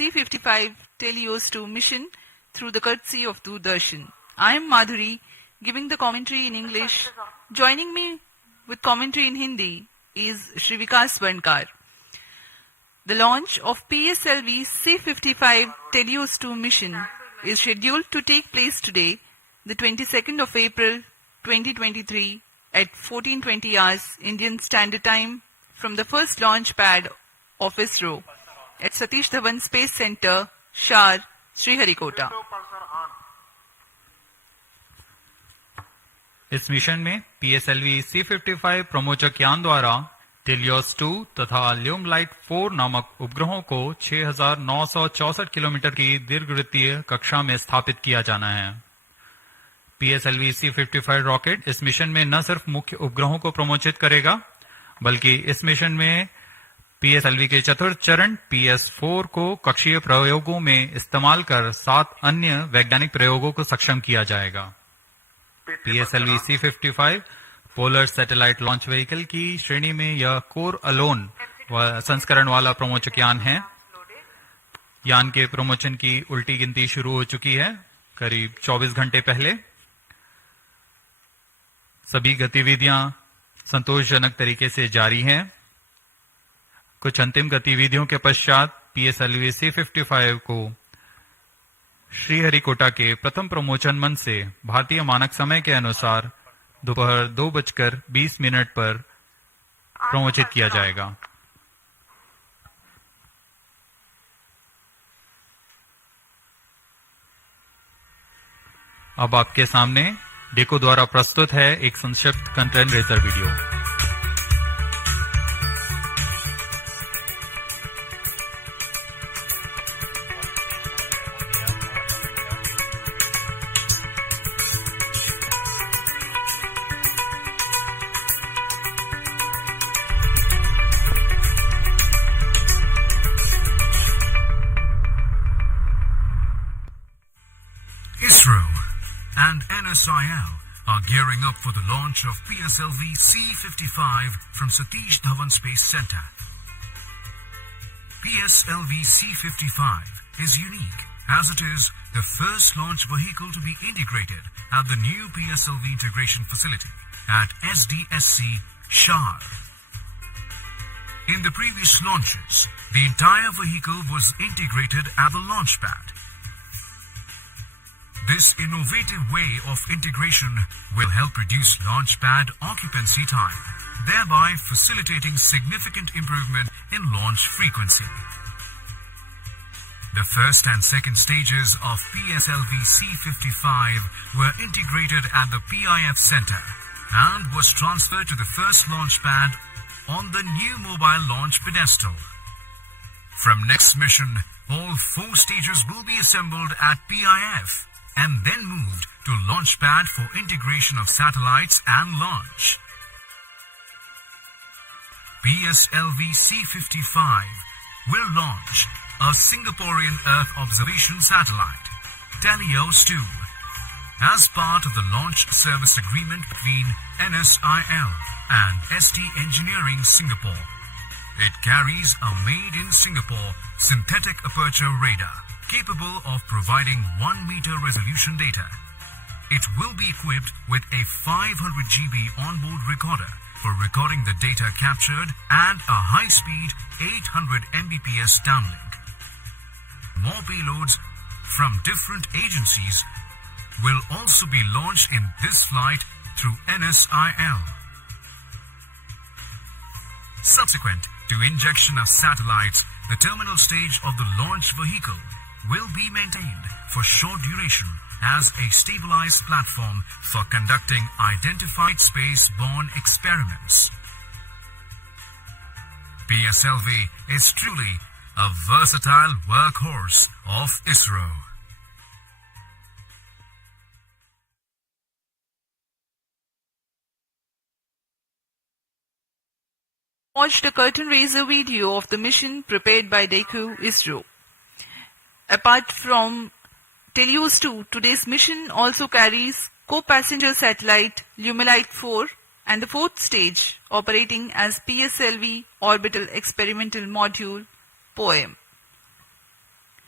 PSLV-C55 Teleos-2 mission through the courtesy of Doordarshan. I am Madhuri, giving the commentary in English. Joining me with commentary in Hindi is Shri Vikas Varnkar. The launch of PSLV-C55 Teleos-2 mission is scheduled to take place today, the 22nd of April 2023 at 14:20 hours Indian Standard Time from the first launch pad of ISRO at Satish Dhawan Space Center, Shar, Sriharikota. इस mission में PSLV-C55 प्रमोचक यान द्वारा टेलियोस-2 तथा ल्यूमलाइट 4 नामक उपग्रहों को 6,964 kilometre की दीर्घवृत्तीय कक्षा में स्थापित किया जाना है। PSLV-C55 रॉकेट इस मिशन में न सिर्फ मुख्य उपग्रहों को प्रमोचित करेगा, बल्कि इस मिशन में PSLV के चतुर्थ चरण PS4 को कक्षीय प्रयोगों में इस्तेमाल कर 7 अन्य वैज्ञानिक प्रयोगों को सक्षम किया जाएगा। PSLV-C55 polar satellite launch vehicle की श्रेणी में यह कोर अलोन संस्करण वाला प्रमोचक यान है। यान के प्रमोचन की उल्टी गिनती शुरू हो चुकी है करीब 24 घंटे पहले। सभी गतिविधियां संतोषजनक तरीके से जारी हैं। कुछ अंतिम गतिविधियों के पश्चात PSLV-C55 को श्रीहरिकोटा के प्रथम प्रमोचन मंच से भारतीय मानक समय के अनुसार दोपहर 2:20 पर प्रमोचित किया जाएगा। अब आपके सामने डेको द्वारा प्रस्तुत है एक संक्षिप्त content razor video. ISRO and NSIL are gearing up for the launch of PSLV-C55 from Satish Dhawan Space Center. PSLV-C55 is unique as it is the first launch vehicle to be integrated at the new PSLV integration facility at SDSC Shar. In the previous launches, the entire vehicle was integrated at the launch pad. This innovative way of integration will help reduce launch pad occupancy time, thereby facilitating significant improvement in launch frequency. The first and second stages of PSLV-C55 were integrated at the PIF Center and was transferred to the first launch pad on the new mobile launch pedestal. From next mission, all 4 stages will be assembled at PIF and then moved to launch pad for integration of satellites and launch. PSLV-C55 will launch a Singaporean Earth observation satellite, Teleos-2, as part of the launch service agreement between NSIL and ST Engineering Singapore. It carries a made-in-Singapore synthetic aperture radar capable of providing 1-meter resolution data. It will be equipped with a 500 GB onboard recorder for recording the data captured and a high-speed 800 Mbps downlink. More payloads from different agencies will also be launched in this flight through NSIL. Subsequent to injection of satellites, the terminal stage of the launch vehicle will be maintained for short duration as a stabilized platform for conducting identified space-borne experiments. PSLV is truly a versatile workhorse of ISRO. Watched a curtain raiser video of the mission prepared by DECU ISRO. Apart from Teleos-2, today's mission also carries co-passenger satellite Lumilite 4 and the 4th stage operating as PSLV Orbital Experimental Module POEM.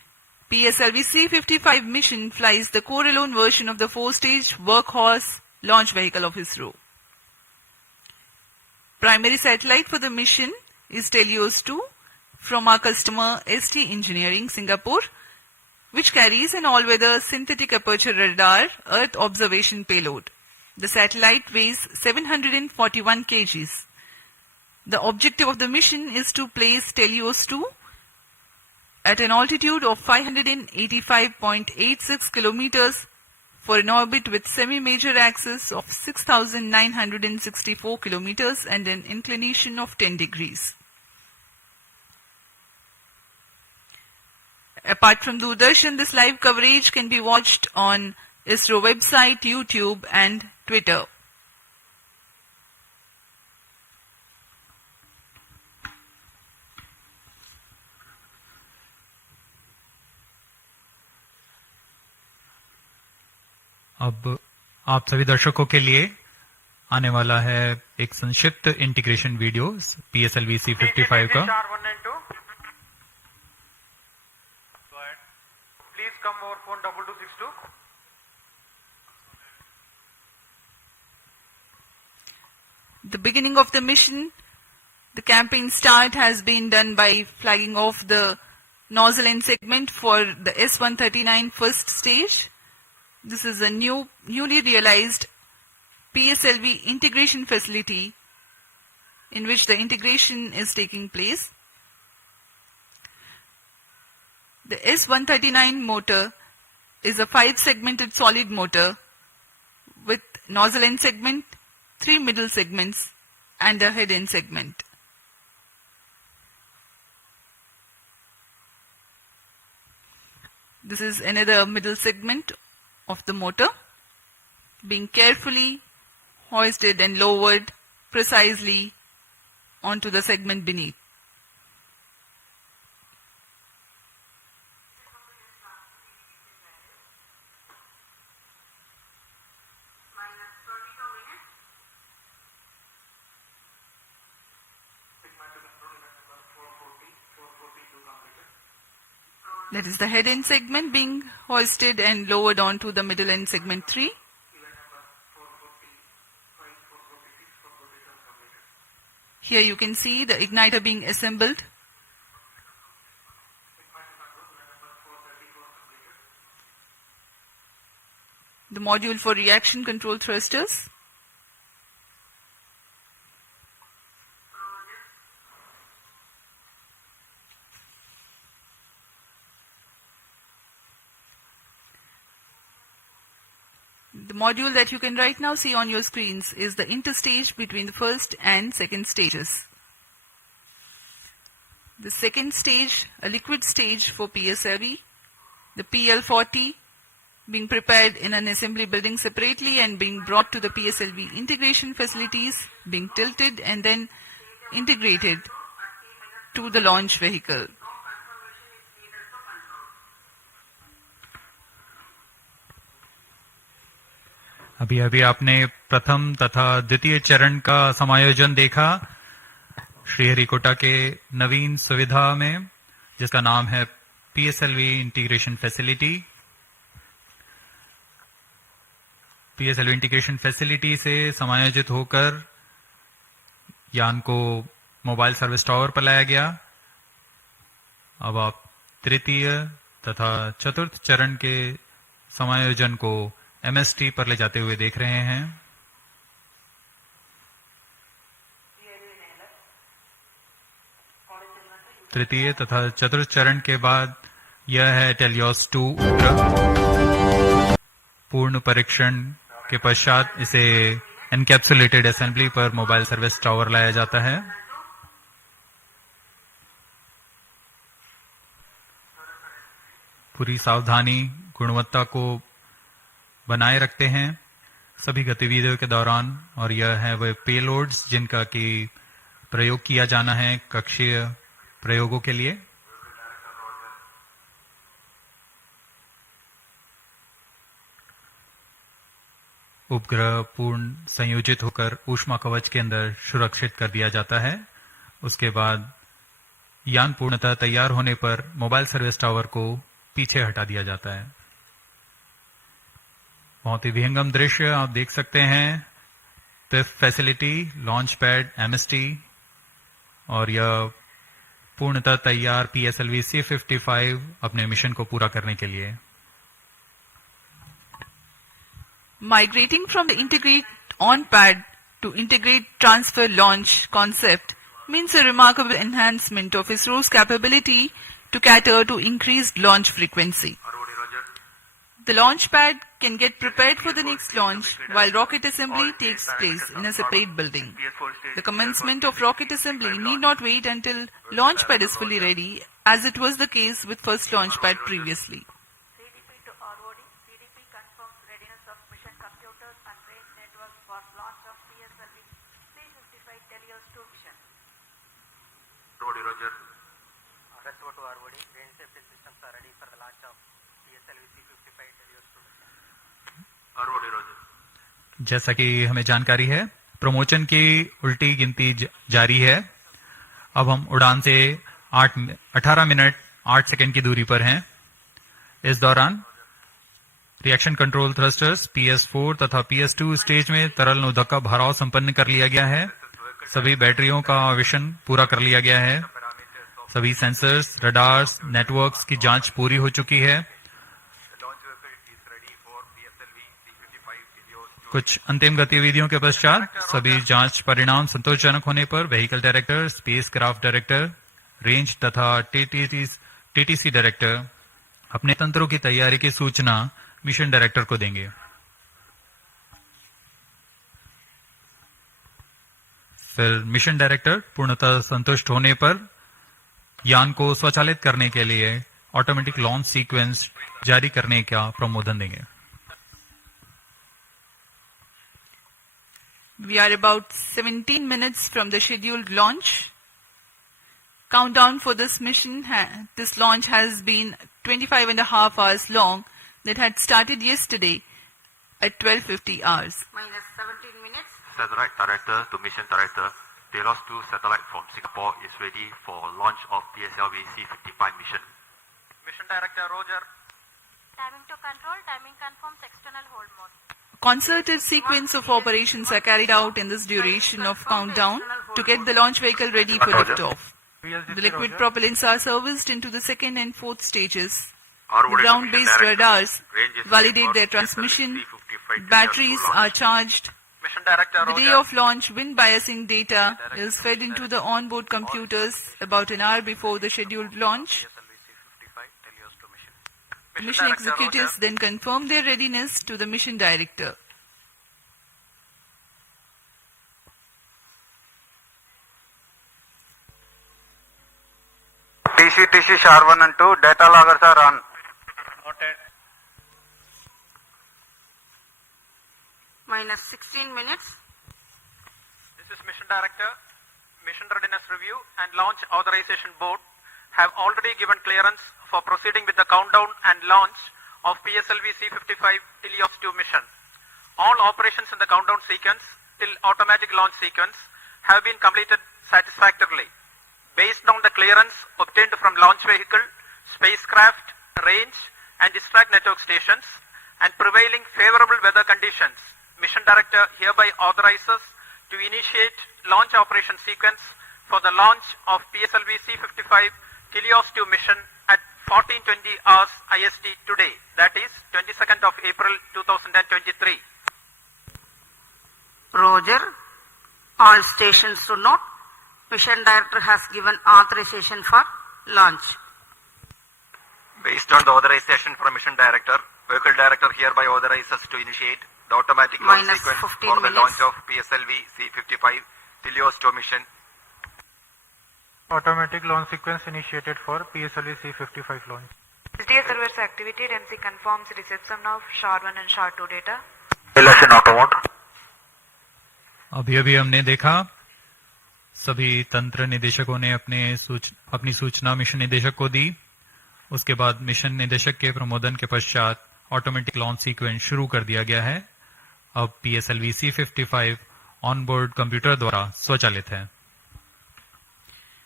PSLV-C55 mission flies the core-alone version of the 4-stage workhorse launch vehicle of ISRO. Primary satellite for the mission is Telios 2 from our customer ST Engineering, Singapore, which carries an all-weather synthetic aperture radar Earth observation payload. The satellite weighs 741 kgs. The objective of the mission is to place Telios 2 at an altitude of 585.86 kilometers for an orbit with semi-major axis of 6,964 kilometers and an inclination of 10 degrees. Apart from Doordarshan, this live coverage can be watched on ISRO website, YouTube and Twitter. अब आप सभी दर्शकों के लिए आने वाला है एक संक्षिप्त इंटीग्रेशन वीडियो PSLV-C55 का। Please come over phone 2262. The beginning of the mission, the campaign start has been done by flagging off the nozzle end segment for the S139 first stage. This is a newly realized PSLV integration facility in which the integration is taking place. The S139 motor is a 5-segmented solid motor with nozzle end segment, 3 middle segments and a head end segment. This is another middle segment of the motor being carefully hoisted and lowered precisely onto the segment beneath. That is the head end segment being hoisted and lowered onto the middle end segment 3. Here you can see the igniter being assembled. The module for reaction control thrusters. The module that you can right now see on your screens is the interstage between the first and second stages. The second stage, a liquid stage for PSLV, the PL40 being prepared in an assembly building separately and being brought to the PSLV integration facilities, being tilted and then integrated to the launch vehicle. अभी अभी आपने प्रथम तथा द्वितीय चरण का समायोजन देखा श्रीहरिकोटा के नवीन सुविधा में, जिसका नाम है PSLV integration facility. PSLV integration facility से समायोजित होकर यान को मोबाइल सर्विस टावर पर लाया गया। अब आप तृतीय तथा चतुर्थ चरण के समायोजन को MST पर ले जाते हुए देख रहे हैं। तृतीय तथा चतुर्थ चरण के बाद यह है टेलियोस 2 उपग्रह। पूर्ण परीक्षण के पश्चात इसे एनकैप्सुलेटेड असेंबली पर मोबाइल सर्विस टावर लाया जाता है। पूरी सावधानी, गुणवत्ता को बनाए रखते हैं सभी गतिविधियों के दौरान, और यह है वह पेलोड्स जिनका कि प्रयोग किया जाना है कक्षीय प्रयोगों के लिए। उपग्रह पूर्ण संयोजित होकर ऊष्मा कवच के अंदर सुरक्षित कर दिया जाता है। उसके बाद यान पूर्णतः तैयार होने पर मोबाइल सर्विस टावर को पीछे हटा दिया जाता है। बहुत ही विहंगम दृश्य आप देख सकते हैं। PIFF facility, launch pad, MST और यह पूर्णतः तैयार PSLV-C55 अपने मिशन को पूरा करने के लिए। Migrating from the integrate on pad to integrate transfer launch concept means a remarkable enhancement of ISRO's capability to cater to increased launch frequency. The launch pad can get prepared for the next launch while rocket assembly takes place in a separate building. The commencement of rocket assembly need not wait until launch pad is fully ready, as it was the case with first launch pad previously. CDP to ROD. CDP confirms readiness of mission computers and range networks for launch of PSLV-C55 Telios 2 mission. Roger. Resto to ROD. Range safety systems are ready for the launch of PSLV-C55 Telios 2 mission. Roger. जैसा कि हमें जानकारी है, promotion की उल्टी गिनती जारी है। अब हम उड़ान से 18 मिनट 8 सेकंड की दूरी पर हैं। इस दौरान रिएक्शन कंट्रोल थ्रस्टर्स PS4 तथा PS2 स्टेज में तरल नोदक का भराव संपन्न कर लिया गया है। सभी बैटरियों का आवेशन पूरा कर लिया गया है। सभी सेंसर्स, रडार्स, नेटवर्क्स की जांच पूरी हो चुकी है। कुछ अंतिम गतिविधियों के पश्चात सभी जांच परिणाम संतोषजनक होने पर vehicle director, space craft director, range तथा टीटीसी डायरेक्टर अपने तंत्रों की तैयारी की सूचना मिशन डायरेक्टर को देंगे। फिर मिशन डायरेक्टर पूर्णतः संतुष्ट होने पर यान को स्वचालित करने के लिए ऑटोमेटिक लॉन्च सीक्वेंस जारी करने का प्रमोदन देंगे। We are about 17 minutes from the scheduled launch. Countdown for this mission, this launch has been 25 and a half hours long. That had started yesterday at 12:50 hours. Minus 17 minutes. Satellite Director to Mission Director, Telos 2 satellite from Singapore is ready for launch of PSLV-C55 mission. Mission Director Roger. Timing to control. Timing confirms external hold mode. Concerted sequence of operations are carried out in this duration of countdown to get the launch vehicle ready for liftoff. The liquid propellants are serviced into the second and fourth stages. The ground-based radars validate their transmission. Batteries are charged. Mission Director The day Roger. of launch, wind biasing data is fed into the onboard computers about an hour before the scheduled launch. PSLV-C55 Telios 2 mission. The mission executives then confirm their readiness to the mission director. TC SHAR 1 and 2 data loggers are on. Noted. Minus 16 minutes. This is Mission Director. Mission Readiness Review and Launch Authorization Board have already given clearance for proceeding with the countdown and launch of PSLV-C55 Telios 2 mission. All operations in the countdown sequence till automatic launch sequence have been completed satisfactorily. Based on the clearance obtained from launch vehicle, spacecraft, range and distract network stations and prevailing favorable weather conditions, Mission Director hereby authorizes to initiate launch operation sequence for the launch of PSLV-C55 Telios 2 mission at 14:20 hours IST today, that is 22nd of April 2023. Roger. All stations to note. Mission Director has given authorization for launch. Based on the authorization from Mission Director, Vehicle Director hereby authorizes to initiate the automatic launch Minus sequence 15 for the minutes. launch of PSLV-C55 Telios 2 mission. Automatic launch sequence initiated for PSLV-C55 launch. SDA servers activated. MC confirms reception of SHAR 1 and SHAR 2 data. Election automod. अभी अभी हमने देखा सभी तंत्र निदेशकों ने अपनी सूचना मिशन निदेशक को दी। उसके बाद मिशन निदेशक के प्रमोदन के पश्चात ऑटोमेटिक लॉन्च सीक्वेंस शुरू कर दिया गया है। अब PSLV-C55 ऑनबोर्ड कंप्यूटर द्वारा स्वचालित है।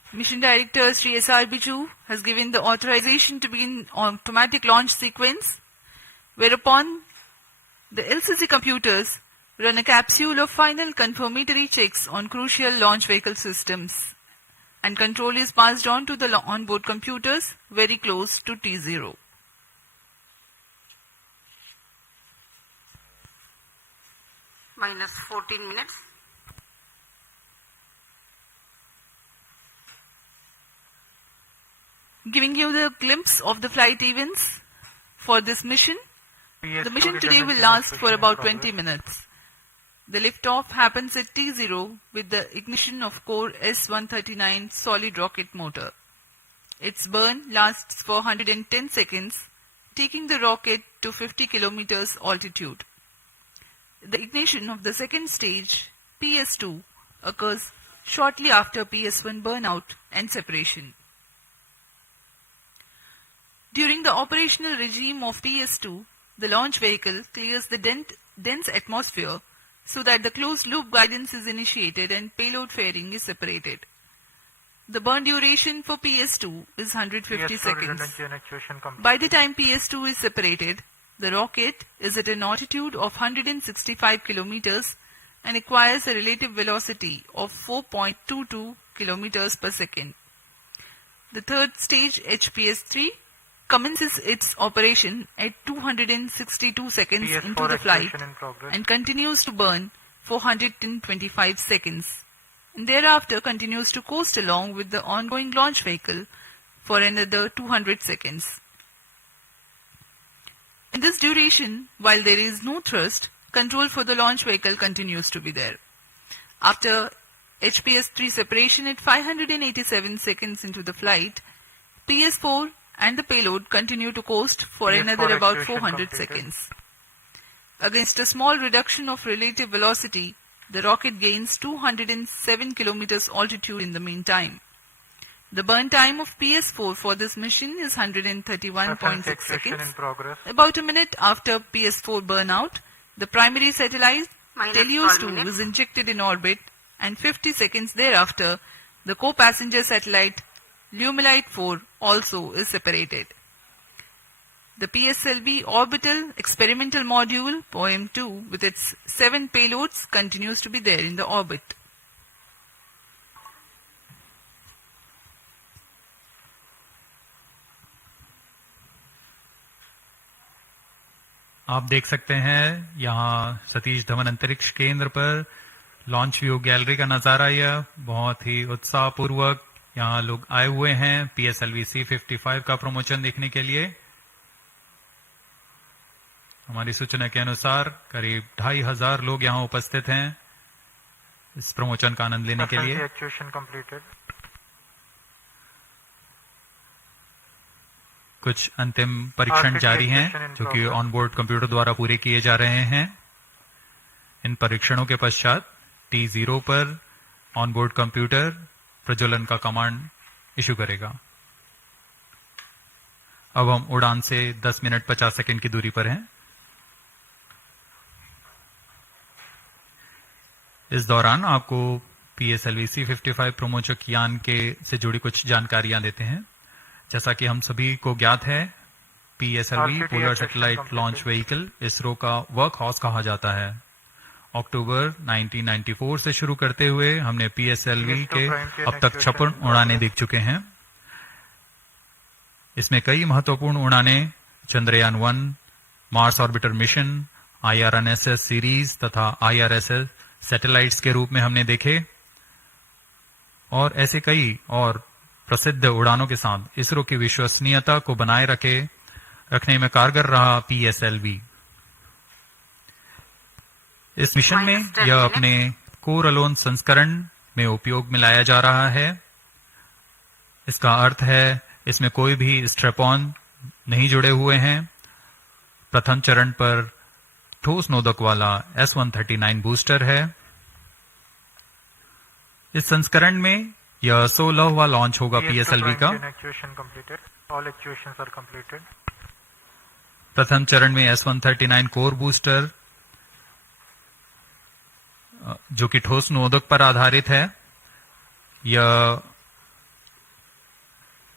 Mission Director Sri S.R. Biju has given the authorization to begin automatic launch sequence, whereupon the LCC computers run a capsule of final confirmatory checks on crucial launch vehicle systems, and control is passed on to the onboard computers very close to T0. Minus 14 minutes. Giving you the glimpse of the flight events for this mission. The mission today will last for about 20 minutes. The liftoff happens at T0 with the ignition of core S139 solid rocket motor. Its burn lasts for 110 seconds, taking the rocket to 50 kilometers altitude. The ignition of the second stage, PS2, occurs shortly after PS1 burnout and separation. During the operational regime of PS2, the launch vehicle clears the dense atmosphere so that the closed-loop guidance is initiated and payload fairing is separated. The burn duration for PS2 is 150 seconds. By the time PS2 is separated, the rocket is at an altitude of 165 kilometers and acquires a relative velocity of 4.22 kilometers per second. The third stage, HPS-3, commences its operation at 262 seconds into the flight and continues to burn for 125 seconds, and thereafter continues to coast along with the ongoing launch vehicle for another 200 seconds. In this duration, while there is no thrust, control for the launch vehicle continues to be there. After HPS-3 separation at 587 seconds into the flight, PS4 and the payload continue to coast for another about 400 seconds. Against a small reduction of relative velocity, the rocket gains 207 kilometers altitude in the meantime. The burn time of PS4 for this mission is 131.6 seconds. About a minute after PS4 burnout, the primary satellite Telios 2 is injected in orbit, and 50 seconds thereafter, the co-passenger satellite Lumilite 4 also is separated. The PSLV orbital experimental module POEM-2 with its 7 payloads continues to be there in the orbit. आप देख सकते हैं यहाँ सतीश धवन अंतरिक्ष केंद्र पर launch view gallery का नजारा। यह बहुत ही उत्साहपूर्वक यहाँ लोग आए हुए हैं PSLV-C55 का प्रमोशन देखने के लिए। हमारी सूचना के अनुसार करीब 2500 लोग यहाँ उपस्थित हैं इस प्रमोशन का आनंद लेने के लिए। कुछ अंतिम परीक्षण जारी हैं जो कि ऑनबोर्ड कंप्यूटर द्वारा पूरे किए जा रहे हैं। इन परीक्षणों के पश्चात T0 पर ऑनबोर्ड कंप्यूटर प्रज्वलन का कमांड इशू करेगा। अब हम उड़ान से 10 मिनट 50 सेकंड की दूरी पर हैं। इस दौरान आपको PSLV-C55 प्रमोचक यान के से जुड़ी कुछ जानकारियां देते हैं। जैसा कि हम सभी को ज्ञात है, PSLV polar satellite launch vehicle ISRO का वर्क हाउस कहा जाता है। अक्टूबर 1994 से शुरू करते हुए हमने PSLV के अब तक 56 उड़ानें देख चुके हैं। इसमें कई महत्वपूर्ण उड़ानें Chandrayaan 1, Mars orbiter mission, IRNSS series तथा IRSS सैटेलाइट्स के रूप में हमने देखे, और ऐसे कई और प्रसिद्ध उड़ानों के साथ इसरो की विश्वसनीयता को बनाए रखने में कारगर रहा PSLV। इस मिशन में यह अपने कोर अलोन संस्करण में उपयोग में लाया जा रहा है। इसका अर्थ है इसमें कोई भी स्ट्रैप ऑन नहीं जुड़े हुए हैं। प्रथम चरण पर ठोस नोदक वाला S139 बूस्टर है। इस संस्करण में यह 16वां लॉन्च होगा PSLV का। प्रथम चरण में S139 कोर बूस्टर जो कि ठोस नोदक पर आधारित है, यह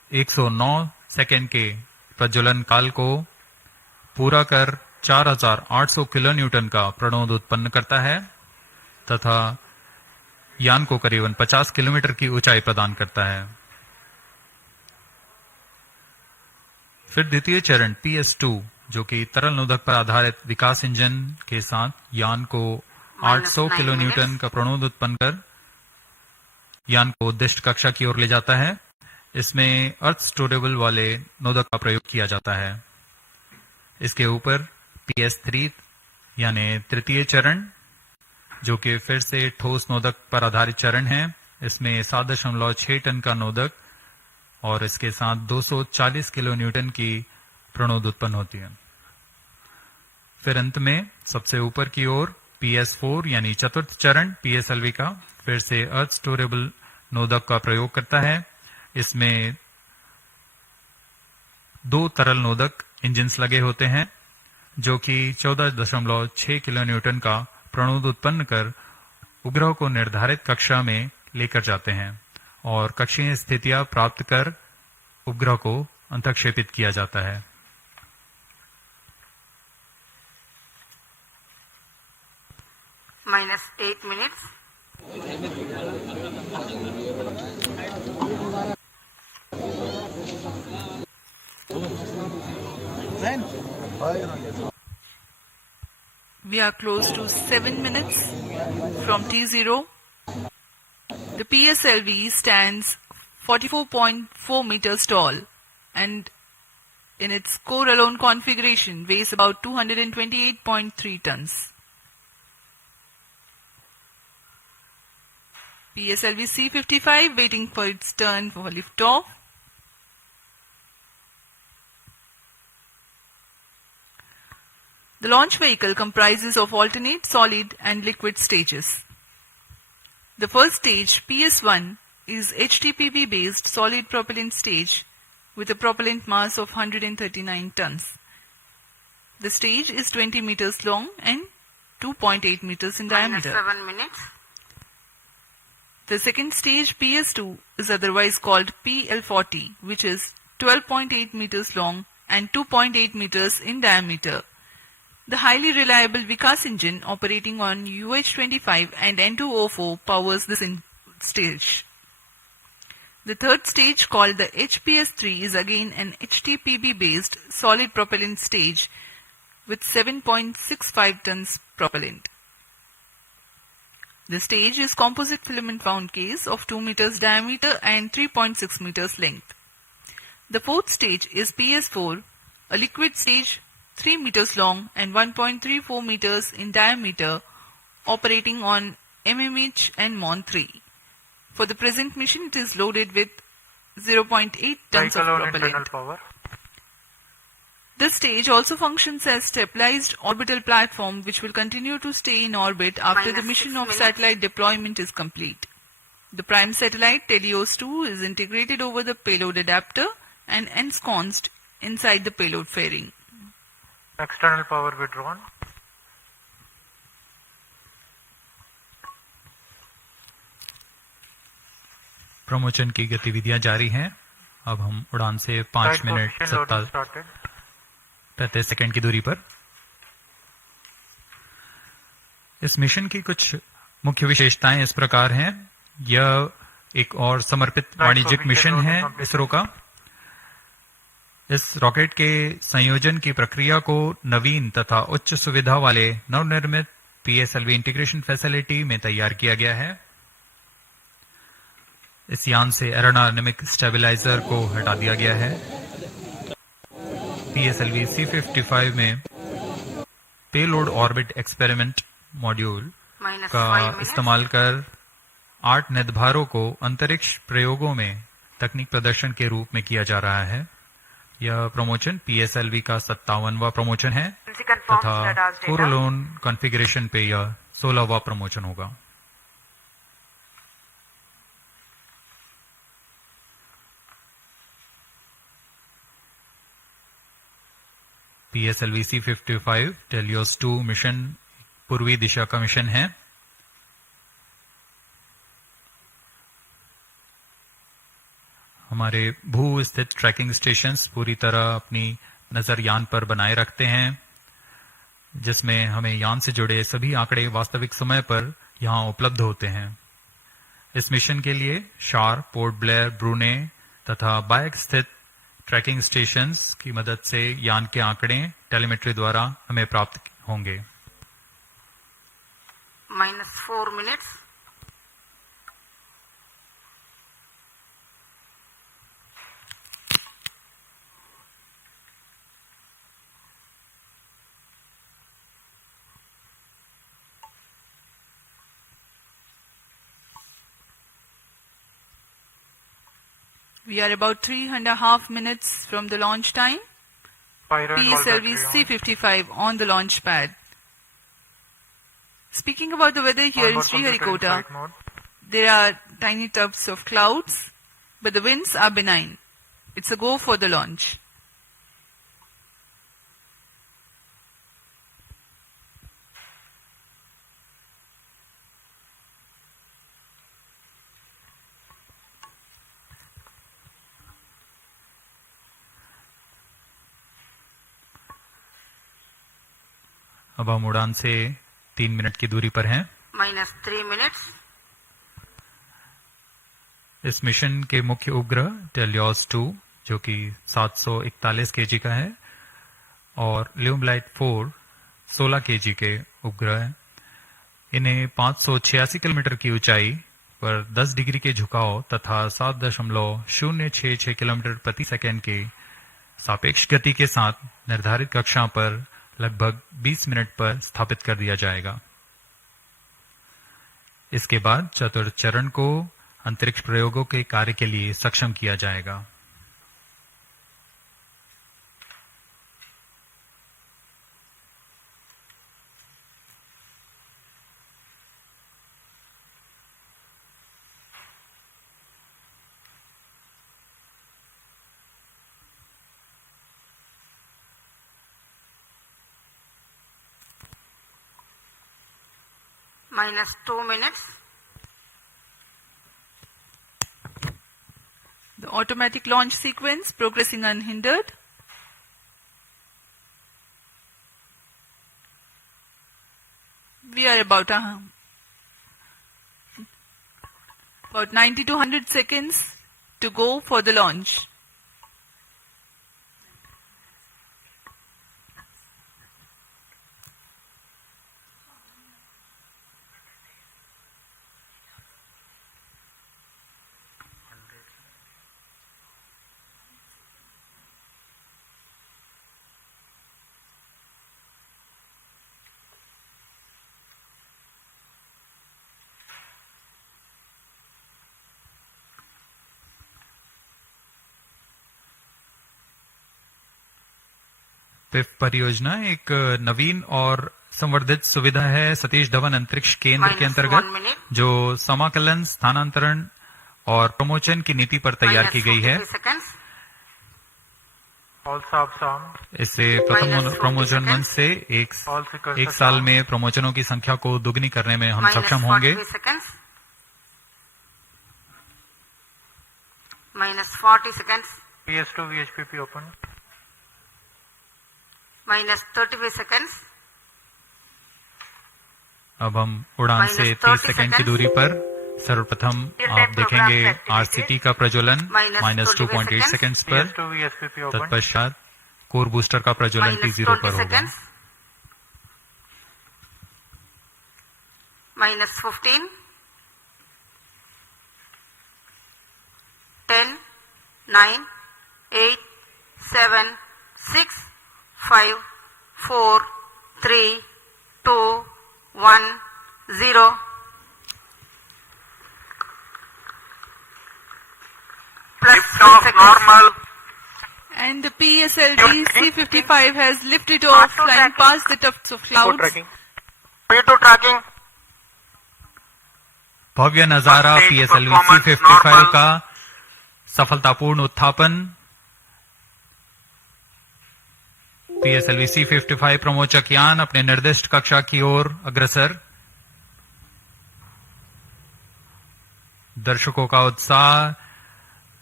109 सेकेंड के प्रज्वलन काल को पूरा कर 4800 किलो न्यूटन का प्रणोद उत्पन्न करता है तथा यान को करीबन 50 किलोमीटर की ऊंचाई प्रदान करता है। फिर द्वितीय चरण PS2 जो कि तरल नोदक पर आधारित विकास इंजन के साथ यान को 800 किलो न्यूटन का प्रणोद उत्पन्न कर यान को उद्दिष्ट कक्षा की ओर ले जाता है। इसमें अर्थ स्टोरेबल वाले नोदक का प्रयोग किया जाता है। इसके ऊपर PS3 यानी तृतीय चरण जो कि फिर से ठोस नोदक पर आधारित चरण है। इसमें 7.6 टन का नोदक और इसके साथ 240 किलो न्यूटन की प्रणोद उत्पन्न होती है। फिर अंत में सबसे ऊपर की ओर PS4 यानी चतुर्थ चरण PSLV का फिर से अर्थ स्टोरेबल नोदक का प्रयोग करता है। इसमें 2 तरल नोदक इंजिन्स लगे होते हैं जो कि 14.6 किलो न्यूटन का प्रणोद उत्पन्न कर उपग्रह को निर्धारित कक्षा में लेकर जाते हैं और कक्षीय स्थितियां प्राप्त कर उपग्रह को अंतक्षेपित किया जाता है। -8 minutes. We are close to 7 minutes from T0. The PSLV stands 44.4 meters tall and in its core alone configuration weighs about 228.3 tons. PSLV-C55 waiting for its turn for liftoff. The launch vehicle comprises of alternate solid and liquid stages. The first stage, PS1, is HTPB based solid propellant stage with a propellant mass of 139 tons. The stage is 20 meters long and 2.8 meters in diameter. -7 minutes. The second stage, PS2, is otherwise called PL40, which is 12.8 meters long and 2.8 meters in diameter. The highly reliable Vikas engine operating on UH-25 and N2O4 powers this stage. The third stage, called the HPS3, is again an HTPB-based solid propellant stage with 7.65 tons propellant. The stage is composite filament wound case of 2 meters diameter and 3.6 meters length. The fourth stage is PS4, a liquid stage 3 meters long and 1.34 meters in diameter, operating on MMH and MON3. For the present mission, it is loaded with 0.8 tons of propellant. Power. This stage also functions as stabilized orbital platform which will continue to stay in orbit after the mission of satellite deployment is complete. The prime satellite Telios-2 is integrated over the payload adapter and ensconced inside the payload fairing. External power withdrawn. Promotion की गतिविधियां जारी हैं। अब हम उड़ान से 5 minute 37 second की दूरी पर। इस मिशन की कुछ मुख्य विशेषताएं इस प्रकार हैं। यह एक और समर्पित वाणिज्यिक मिशन है इसरो का। इस रॉकेट के संयोजन की प्रक्रिया को नवीन तथा उच्च सुविधा वाले नवनिर्मित PSLV इंटीग्रेशन फैसिलिटी में तैयार किया गया है। इस यान से एरोडायनेमिक स्टेबलाइजर को हटा दिया गया है। PSLV-C55 में पेलोड ऑर्बिट एक्सपेरिमेंट मॉड्यूल का इस्तेमाल कर 8 निर्धारों को अंतरिक्ष प्रयोगों में तकनीक प्रदर्शन के रूप में किया जा रहा है। यह प्रमोशन PSLV का 57वां प्रमोशन है तथा कोरोलोन कॉन्फ़िगरेशन पे यह 16वां प्रमोशन होगा। PSLV-C55 टेलियोस-2 मिशन पूर्वी दिशा का मिशन है। हमारे भू स्थित ट्रैकिंग स्टेशंस पूरी तरह अपनी नजर यान पर बनाए रखते हैं, जिसमें हमें यान से जुड़े सभी आंकड़े वास्तविक समय पर यहां उपलब्ध होते हैं। इस मिशन के लिए शार, पोर्ट ब्लेयर, ब्रूने तथा बायक स्थित ट्रैकिंग स्टेशंस की मदद से यान के आंकड़े टेलीमेट्री द्वारा हमें प्राप्त होंगे। -4 minutes. We are about 3.5 minutes from the launch time. Pyro and ball battery on. PSLV-C55 on the launch pad. Speaking about the weather here in Onboard computer in Sriharikota, flight mode. there are tiny tufts of clouds, but the winds are benign. It's a go for the launch. अब हम उड़ान से 3 minute की दूरी पर हैं। -3 minutes. इस mission के मुख्य उपग्रह टेलियोस 2 जो कि 741 केजी का है और ल्यूमलाइट 4 16 केजी के उपग्रह हैं। इन्हें 586 किलोमीटर की ऊंचाई पर 10 डिग्री के झुकाव तथा 7.066 किलोमीटर प्रति सेकंड के सापेक्ष गति के साथ निर्धारित कक्षा पर लगभग 20 मिनट पर स्थापित कर दिया जाएगा। इसके बाद चतुर्थ चरण को अंतरिक्ष प्रयोगों के कार्य के लिए सक्षम किया जाएगा। -2 minutes. The automatic launch sequence progressing unhindered. We are about 90 to 100 seconds to go for the launch. PIFF परियोजना एक नवीन और संवर्धित सुविधा है सतीश धवन अंतरिक्ष केंद्र के अंतर्गत, जो समाकलन, स्थानांतरण और प्रमोशन की नीति पर तैयार की गई है। इसे प्रथम प्रमोशन मंच से एक साल में प्रमोशनों की संख्या को दुगनी करने में हम सक्षम होंगे। -40 seconds. PS2 VHPP open. -35 seconds. अब हम उड़ान से 30 सेकंड की दूरी पर सर्वप्रथम आप देखेंगे आरसीटी का प्रज्वलन -2.8 सेकंड्स पर। PS2 VHPP open. तत्पश्चात कोर बूस्टर का प्रज्वलन T0 पर होगा। -15. 10, 9, 8, 7, 6, 5, 4, 3, 2, 1, 0. Lift-off normal. And the PSLV-C55 has lifted off, flying past the tufts of clouds. P2 tracking. भव्य नजारा PSLV-C55 का सफलतापूर्ण उत्थापन। PSLV-C55 प्रमोचक यान अपने निर्दिष्ट कक्षा की ओर अग्रसर। दर्शकों का उत्साह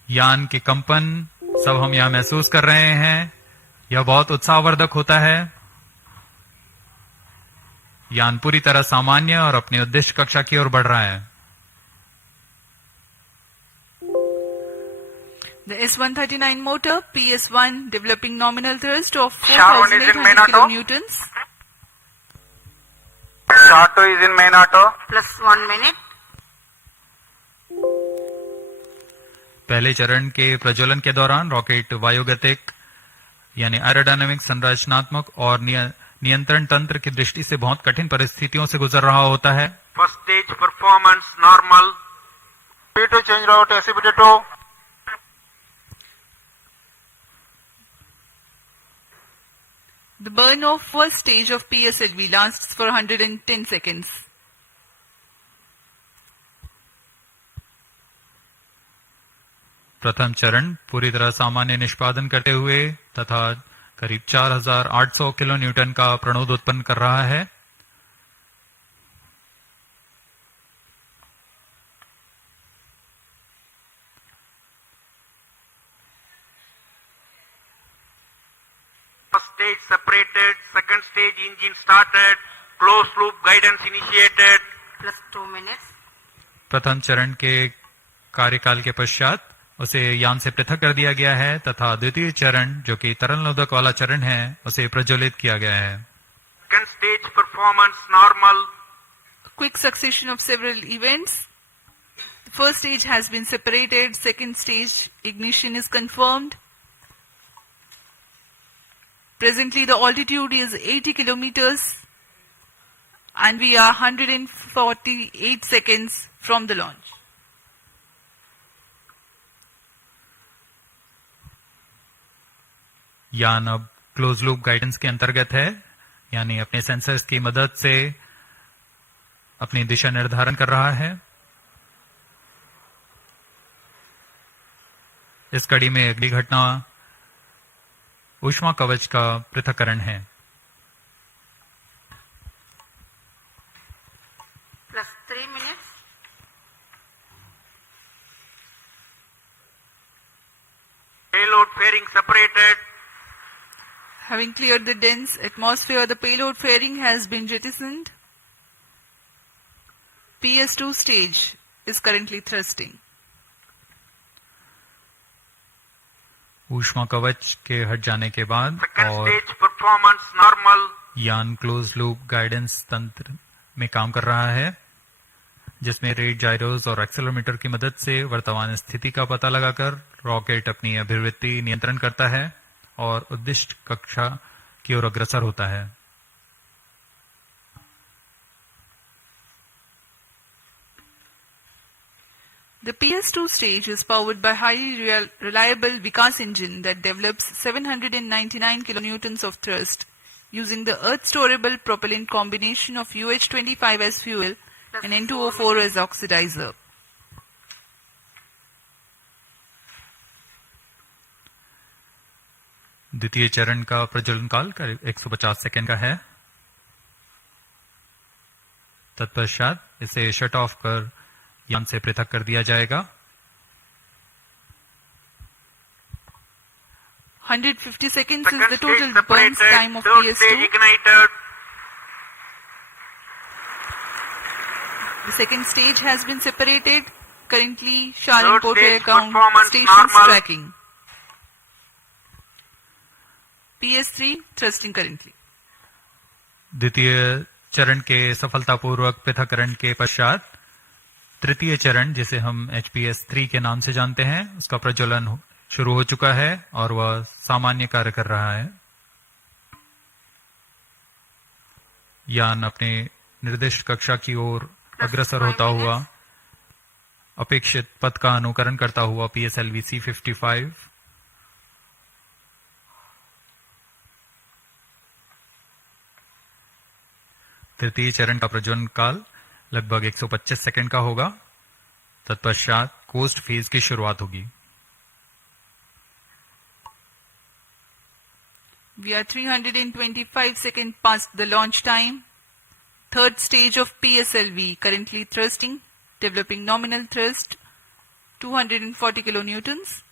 यान के कंपन सब हम यहाँ महसूस कर रहे हैं। यह बहुत उत्साहवर्धक होता है। यान पूरी तरह सामान्य और अपनी उद्देश्य कक्षा की ओर बढ़ रहा है। The S139 motor PS1 developing nominal thrust of Sharwan is in main 4,800 auto. kilonewtons. Short 2 is in main auto. plus 1 minute. पहले चरण के प्रज्वलन के दौरान रॉकेट वायुगतिक यानी एरोडायनामिक संरचनात्मक और नियंत्रण तंत्र की दृष्टि से बहुत कठिन परिस्थितियों से गुजर रहा होता है। First stage performance normal. P2 change route SCBT2. The burn of first stage of PSLV lasts for 110 seconds. प्रथम चरण पूरी तरह सामान्य निष्पादन करते हुए तथा करीब 4,800 किलो न्यूटन का प्रणोद उत्पन्न कर रहा है। First stage separated. Second stage engine started. Closed loop guidance initiated. plus 2 minutes. प्रथम चरण के कार्यकाल के पश्चात उसे यान से पृथक कर दिया गया है तथा द्वितीय चरण जो कि तरल नोदक वाला चरण है उसे प्रज्वलित किया गया है। Second stage performance normal. Quick succession of several events. The first stage has been separated. Second stage ignition is confirmed. Presently the altitude is 80 kilometers and we are 148 seconds from the launch. यान अब close loop guidance के अंतर्गत है, यानी अपने sensors की मदद से अपनी दिशा निर्धारण कर रहा है। इस कड़ी में अगली घटना ऊष्मा कवच का पृथक्करण है। plus 3 minutes. Payload fairing separated. Having cleared the dense atmosphere, the payload fairing has been jettisoned. PS2 stage is currently thrusting. ऊष्मा कवच के हट जाने के बाद Second और stage performance normal. यान क्लोज लूप गाइडेंस तंत्र में काम कर रहा है, जिसमें रेट जाइरोस और एक्सेलेरोमीटर की मदद से वर्तमान स्थिति का पता लगाकर रॉकेट अपनी अभिवृत्ति नियंत्रण करता है और उद्दिष्ट कक्षा की ओर अग्रसर होता है। The PS2 stage is powered by highly reliable Vikas engine that develops 799 kilonewtons of thrust using the earth-storable propellant combination of UH-25 as fuel and N2O4 as oxidizer. द्वितीय चरण का प्रज्वलन काल करीब 150 सेकेंड का है। तत्पश्चात इसे शट ऑफ कर यान से पृथक कर दिया जाएगा। 150 seconds is Second the stage total burn separated. time of Third stage PS2. ignited. The second stage has been separated. Currently, Third Sharwan stage account performance stations normal. tracking. PS3 thrusting currently. द्वितीय चरण के सफलतापूर्वक पृथक्करण के पश्चात तृतीय चरण, जिसे हम HPS3 के नाम से जानते हैं, उसका प्रज्वलन शुरू हो चुका है और वह सामान्य कार्य कर रहा है। यान अपने निर्दिष्ट कक्षा की ओर अग्रसर होता हुआ अपेक्षित पथ का अनुकरण करता हुआ PSLV-C55 तृतीय चरण का प्रज्वलन काल लगभग 125 सेकंड का होगा। तत्पश्चात कोस्ट फेज की शुरुआत होगी। We are 325 seconds past the launch time. Third stage of PSLV currently thrusting, developing nominal thrust 240 kilonewtons.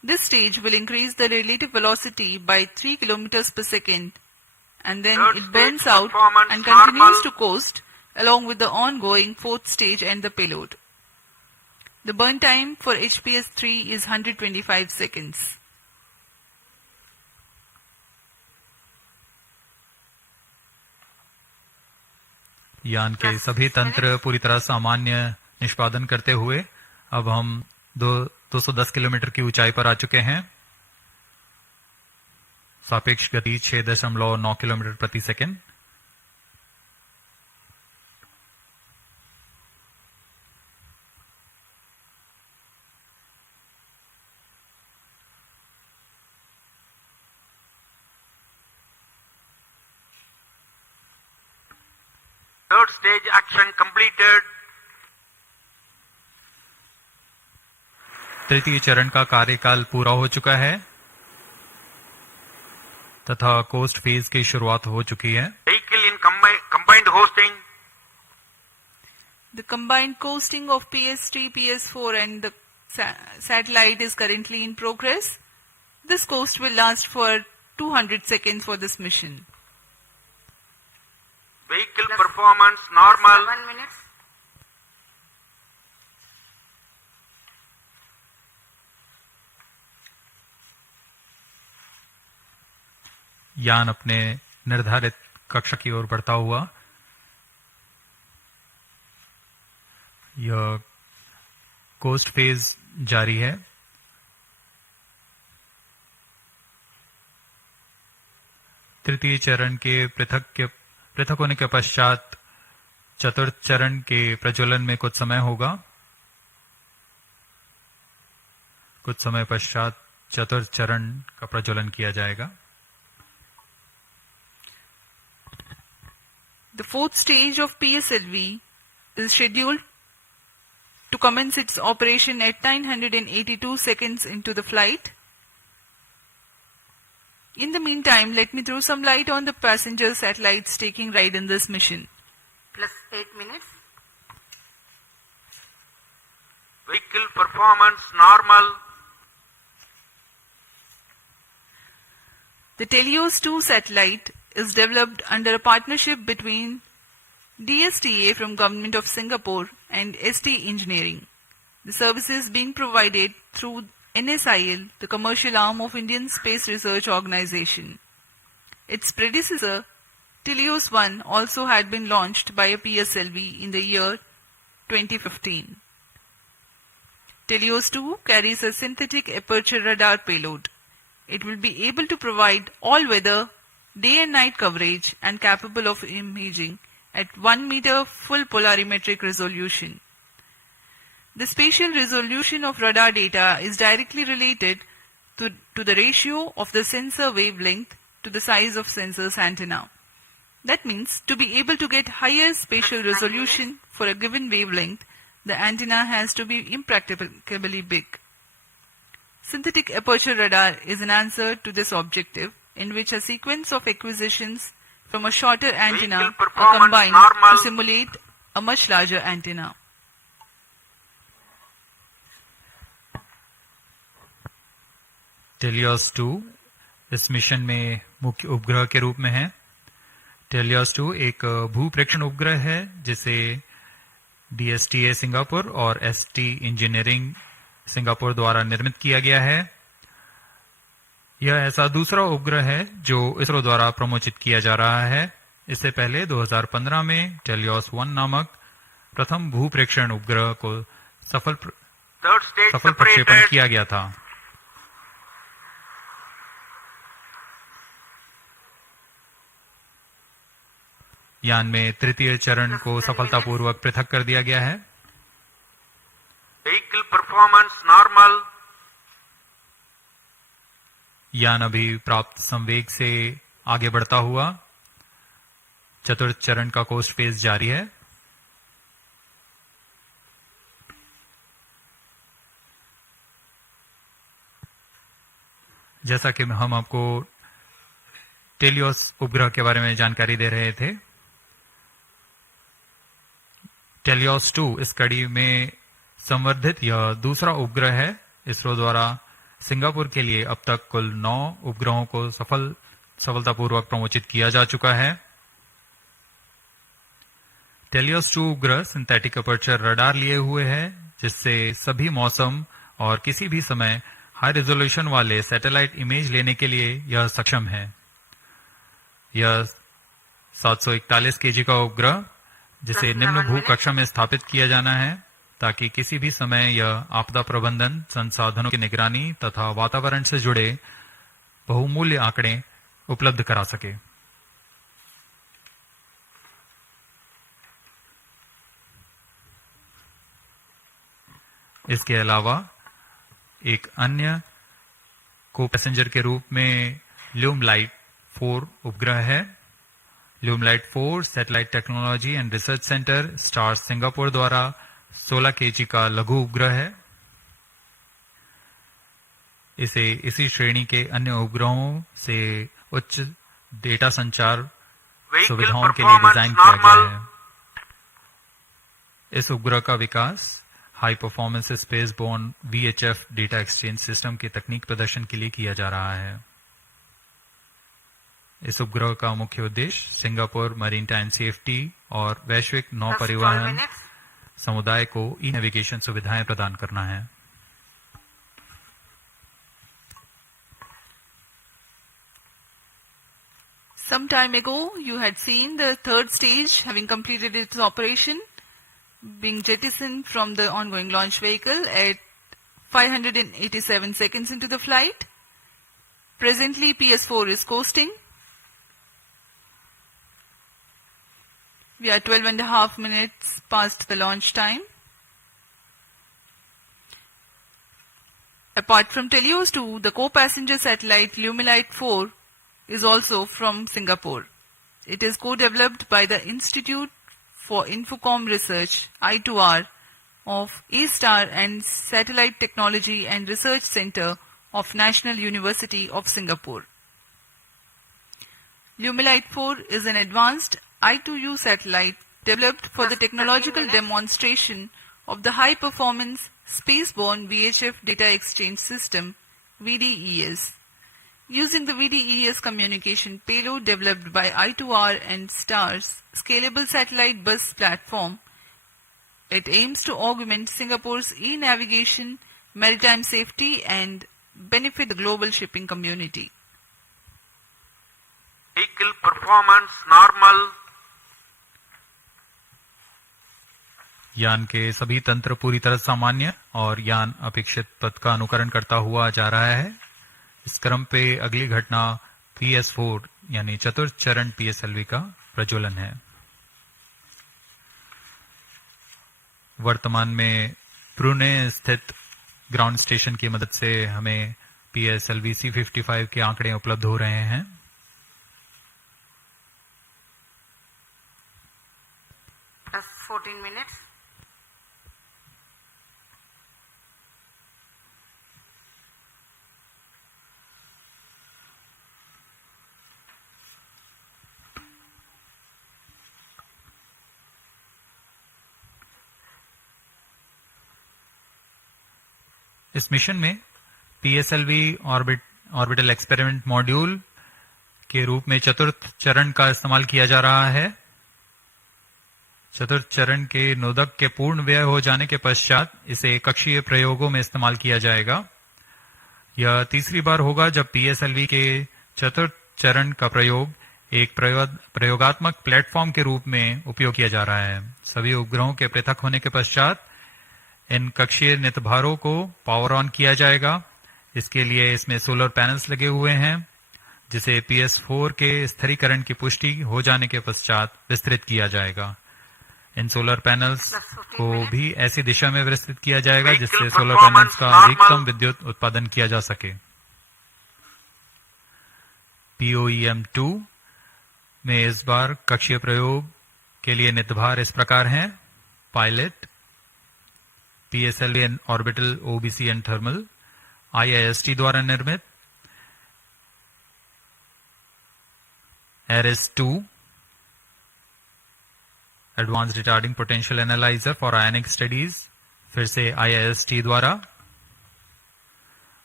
This stage will increase the relative velocity by 3 kilometers per second, and then Third it burns stage out performance and continues normal. to coast along with the ongoing fourth stage and the payload. The burn time for HPS-3 is 125 seconds. यान के सभी तंत्र पूरी तरह सामान्य निष्पादन करते हुए अब हम 210 किलोमीटर की ऊंचाई पर आ चुके हैं। सापेक्ष गति 6.9 किलोमीटर प्रति second. Third stage action completed. तृतीय चरण का कार्यकाल पूरा हो चुका है तथा कोस्ट फेज की शुरुआत हो चुकी है। Vehicle in combined hosting. The combined coasting of PS3, PS4 and the satellite is currently in progress. This coast will last for 200 seconds for this mission. Vehicle performance normal. 7 minutes. यान अपने निर्धारित कक्षा की ओर बढ़ता हुआ यह कोस्ट फेज जारी है। तृतीय चरण के पृथक होने के पश्चात चतुर्थ चरण के प्रज्वलन में कुछ समय होगा। कुछ समय पश्चात चतुर्थ चरण का प्रज्वलन किया जाएगा। The fourth stage of PSLV is scheduled to commence its operation at 982 seconds into the flight. In the meantime, let me throw some light on the passenger satellites taking ride in this mission. Plus 8 minutes. Vehicle performance normal. The Telios-2 satellite is developed under a partnership between DSTA from Government of Singapore and ST Engineering. The services being provided through NSIL, the commercial arm of Indian Space Research Organization. Its predecessor, Telios-1, also had been launched by a PSLV in the year 2015. Telios-2 carries a synthetic aperture radar payload. It will be able to provide all-weather, day and night coverage and capable of imaging at 1 meter full polarimetric resolution. The spatial resolution of radar data is directly related to the ratio of the sensor wavelength to the size of sensor's antenna. That means to be able to get higher spatial resolution for a given wavelength, the antenna has to be impracticably big. Synthetic aperture radar is an answer to this objective, in which a sequence of acquisitions from a shorter antenna are combined to simulate a much larger antenna. टेलियोस-2 इस mission में मुख्य उपग्रह के रूप में है। टेलियोस-2 एक भूप्रेक्षण उपग्रह है जिसे DSTA सिंगापुर और ST इंजीनियरिंग सिंगापुर द्वारा निर्मित किया गया है। यह ऐसा दूसरा उपग्रह है जो इसरो द्वारा प्रमोचित किया जा रहा है। इससे पहले 2015 में टेलियोस-1 नामक प्रथम भूप्रेक्षण उपग्रह को सफल प्रक्षेपण किया गया था। यान में तृतीय चरण को सफलतापूर्वक पृथक कर दिया गया है। Vehicle performance normal. यान अभी प्राप्त संवेग से आगे बढ़ता हुआ चतुर्थ चरण का कोस्ट फेज जारी है। जैसा कि हम आपको टेलियोस उपग्रह के बारे में जानकारी दे रहे थे, टेलियोस-2 इस कड़ी में संवर्धित यह दूसरा उपग्रह है इसरो द्वारा सिंगापुर के लिए अब तक कुल 9 उपग्रहों को सफलतापूर्वक प्रमोचित किया जा चुका है। टेलियोस 2 उपग्रह सिंथेटिक अपर्चर रडार लिए हुए है, जिससे सभी मौसम और किसी भी समय हाई रेजोल्यूशन वाले सैटेलाइट इमेज लेने के लिए यह सक्षम है। यह 741 केजी का उपग्रह, जिसे निम्न भू कक्षा में स्थापित किया जाना है, ताकि किसी भी समय यह आपदा प्रबंधन, संसाधनों की निगरानी तथा वातावरण से जुड़े बहुमूल्य आंकड़े उपलब्ध करा सके। इसके अलावा एक अन्य को पैसेंजर के रूप में ल्यूमलाइट 4 उपग्रह है। ल्यूमलाइट 4 satellite technology and research centre star Singapore द्वारा 16 केजी का लघु उपग्रह है। इसे इसी श्रेणी के अन्य उपग्रहों से उच्च डेटा संचार सुविधाओं के लिए डिजाइन किया गया है। इस उपग्रह का विकास high performance space born VHF data exchange system के तकनीक प्रदर्शन के लिए किया जा रहा है। इस उपग्रह का मुख्य उद्देश्य सिंगापुर मरीन टाइम सेफ्टी और वैश्विक नौ परिवहन समुदाय को ई नेविगेशन सुविधाएं प्रदान करना है। Some time ago, you had seen the third stage having completed its operation, being jettisoned from the ongoing launch vehicle at 587 seconds into the flight. Presently, PS4 is coasting. We are 12.5 minutes past the launch time. Apart from Telios 2, the co-passenger satellite Lumilite 4 is also from Singapore. It is co-developed by the Institute for Infocom Research, I2R, of A-Star and Satellite Technology and Research Center of National University of Singapore. Lumilite 4 is an advanced I2U satellite developed for the technological demonstration of the high-performance spaceborne VHF data exchange system, VDES. Using the VDES communication payload developed by I2R and STAR's scalable satellite bus platform, it aims to augment Singapore's e-navigation, maritime safety and benefit the global shipping community. Vehicle performance normal. यान के सभी तंत्र पूरी तरह सामान्य और यान अपेक्षित पथ का अनुकरण करता हुआ जा रहा है। इस क्रम पे अगली घटना PS4 यानी चतुर्थ चरण PSLV का प्रज्वलन है। वर्तमान में पुणे स्थित ग्राउंड स्टेशन की मदद से हमें PSLV-C55 के आंकड़े उपलब्ध हो रहे हैं। Plus 14 minutes. इस मिशन में PSLV ऑर्बिटल एक्सपेरिमेंट मॉड्यूल के रूप में चतुर्थ चरण का इस्तेमाल किया जा रहा है। चतुर्थ चरण के नोदक के पूर्ण व्यय हो जाने के पश्चात इसे कक्षीय प्रयोगों में इस्तेमाल किया जाएगा। यह तीसरी बार होगा जब PSLV के चतुर्थ चरण का प्रयोग एक प्रयोगात्मक प्लेटफॉर्म के रूप में उपयोग किया जा रहा है। सभी उपग्रहों के पृथक होने के पश्चात इन कक्षीय नितभारों को पावर ऑन किया जाएगा। इसके लिए इसमें सोलर पैनल्स लगे हुए हैं, जिसे PS4 के स्थिरीकरण की पुष्टि हो जाने के पश्चात विस्तृत किया जाएगा। इन सोलर पैनल्स को भी ऐसी दिशा में विस्तृत किया जाएगा जिससे सोलर पैनल्स का अधिकतम विद्युत उत्पादन किया जा सके। POEM-2 में इस बार कक्षीय प्रयोग के लिए नितभार इस प्रकार हैं: pilot, PSLV and orbital OBC and thermal, IIST द्वारा निर्मित, ARIS-2 advanced retarding potential analyser for ionic studies, फिर से IIST द्वारा,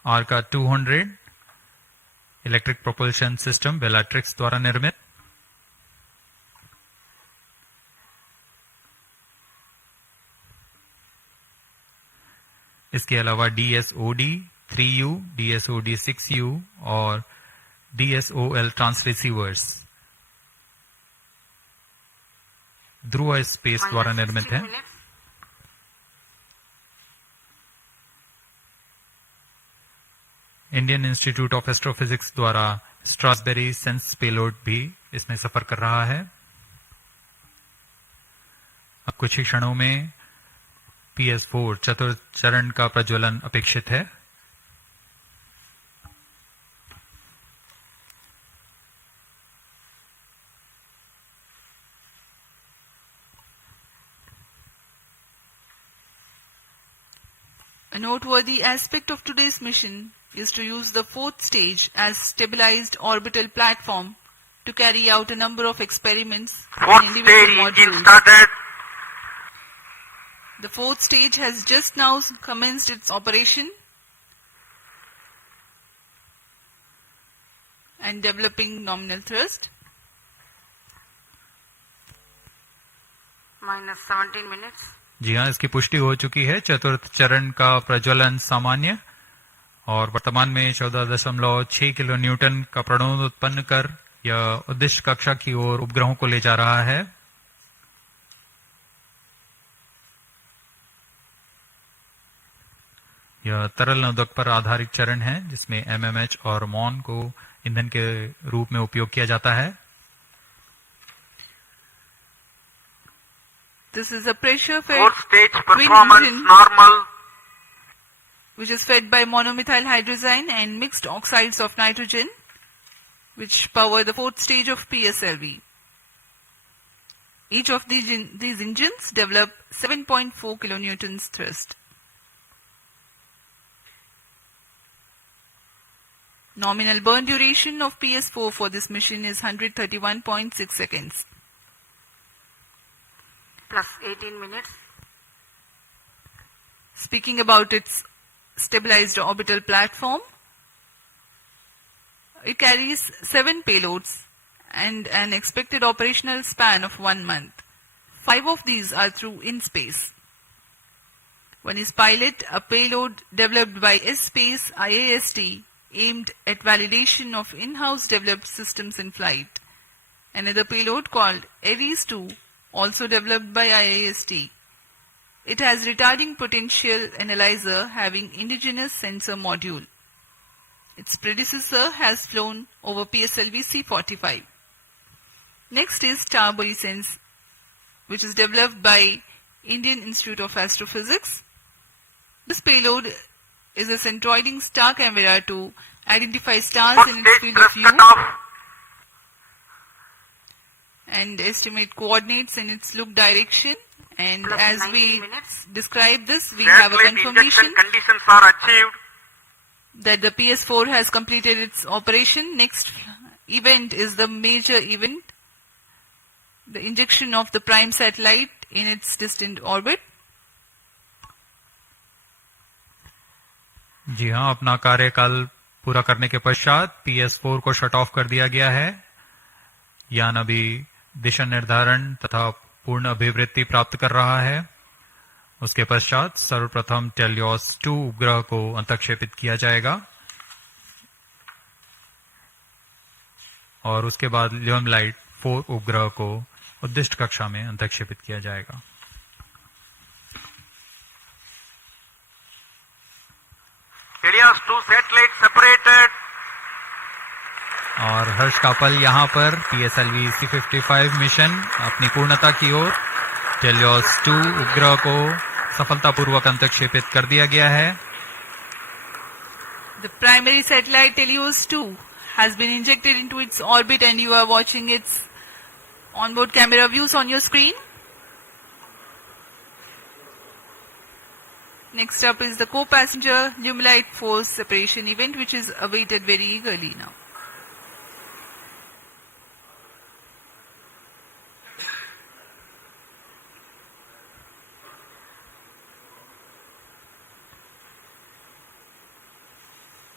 आर्का 200 इलेक्ट्रिक प्रोपल्शन सिस्टम बेलाट्रिक्स द्वारा निर्मित। इसके अलावा DSOD 3U, DSOD 6U और DSOL ट्रांसरिसीवर्स ध्रुव स्पेस द्वारा निर्मित है। इंडियन इंस्टीट्यूट ऑफ एस्ट्रोफिजिक्स द्वारा स्ट्रासबेरी सेंस पेलोड भी इसमें सफर कर रहा है। अब कुछ ही क्षणों में PS4 चतुर्थ चरण का प्रज्वलन अपेक्षित है। A noteworthy aspect of today's mission is to use the fourth stage as stabilized orbital platform to carry out a number of experiments Fourth in individual stage engine modules. started. The fourth stage has just now commenced its operation and developing nominal thrust. minus 17 minutes. जी हाँ, इसकी पुष्टि हो चुकी है। चतुर्थ चरण का प्रज्वलन सामान्य और वर्तमान में 14.6 किलो न्यूटन का प्रणोद उत्पन्न कर यह उद्दिष्ट कक्षा की ओर उपग्रहों को ले जा रहा है। यह तरल नोदक पर आधारित चरण है जिसमें MMH और मॉन को ईंधन के रूप में उपयोग किया जाता है। This is a pressure-fed Fourth stage twin performance engine normal. which is fed by monomethyl hydrazine and mixed oxides of nitrogen, which power the fourth stage of PSLV. Each of these engines develop 7.4 kilonewtons thrust. Nominal burn duration of PS4 for this mission is 131.6 seconds. Plus 18 minutes. Speaking about its stabilized orbital platform, it carries 7 payloads and an expected operational span of 1 month. 5 of these are through in-space. One is Pilot, a payload developed by S-Space IAST aimed at validation of in-house developed systems in flight. Another payload called Ares 2, also developed by IAST. It has retarding potential analyzer having indigenous sensor module. Its predecessor has flown over PSLV-C55. Next is Sense, which is developed by Indian Institute of Astrophysics. This payload is a centroiding star camera to identify stars Fourth in its stage field of thrust view cutoff. and estimate coordinates in its look direction. And Plus as 90 we minutes. describe this, we have a Satellite confirmation injection conditions are achieved. that the PS4 has completed its operation. Next event is the major event, the injection of the prime satellite in its distant orbit. जी हाँ, अपना कार्यकाल पूरा करने के पश्चात PS4 को shut off कर दिया गया है। यान अभी दिशा निर्धारण तथा पूर्ण अभिवृत्ति प्राप्त कर रहा है। उसके पश्चात सर्वप्रथम टेलियोस 2 उपग्रह को अंतक्षेपित किया जाएगा और उसके बाद ल्यूमलाइट 4 उपग्रह को उद्दिष्ट कक्षा में अंतक्षेपित किया जाएगा। Helios 2 satellite separated. और हर्ष का पल यहाँ पर PSLV-C55 मिशन अपनी पूर्णता की ओर टेलियोस 2 उपग्रह को सफलतापूर्वक अंतक्षेपित कर दिया गया है। The primary satellite Helios 2 has been injected into its orbit and you are watching its onboard camera views on your screen. Next up is the co-passenger Lumilite 4 separation event, which is awaited very eagerly now.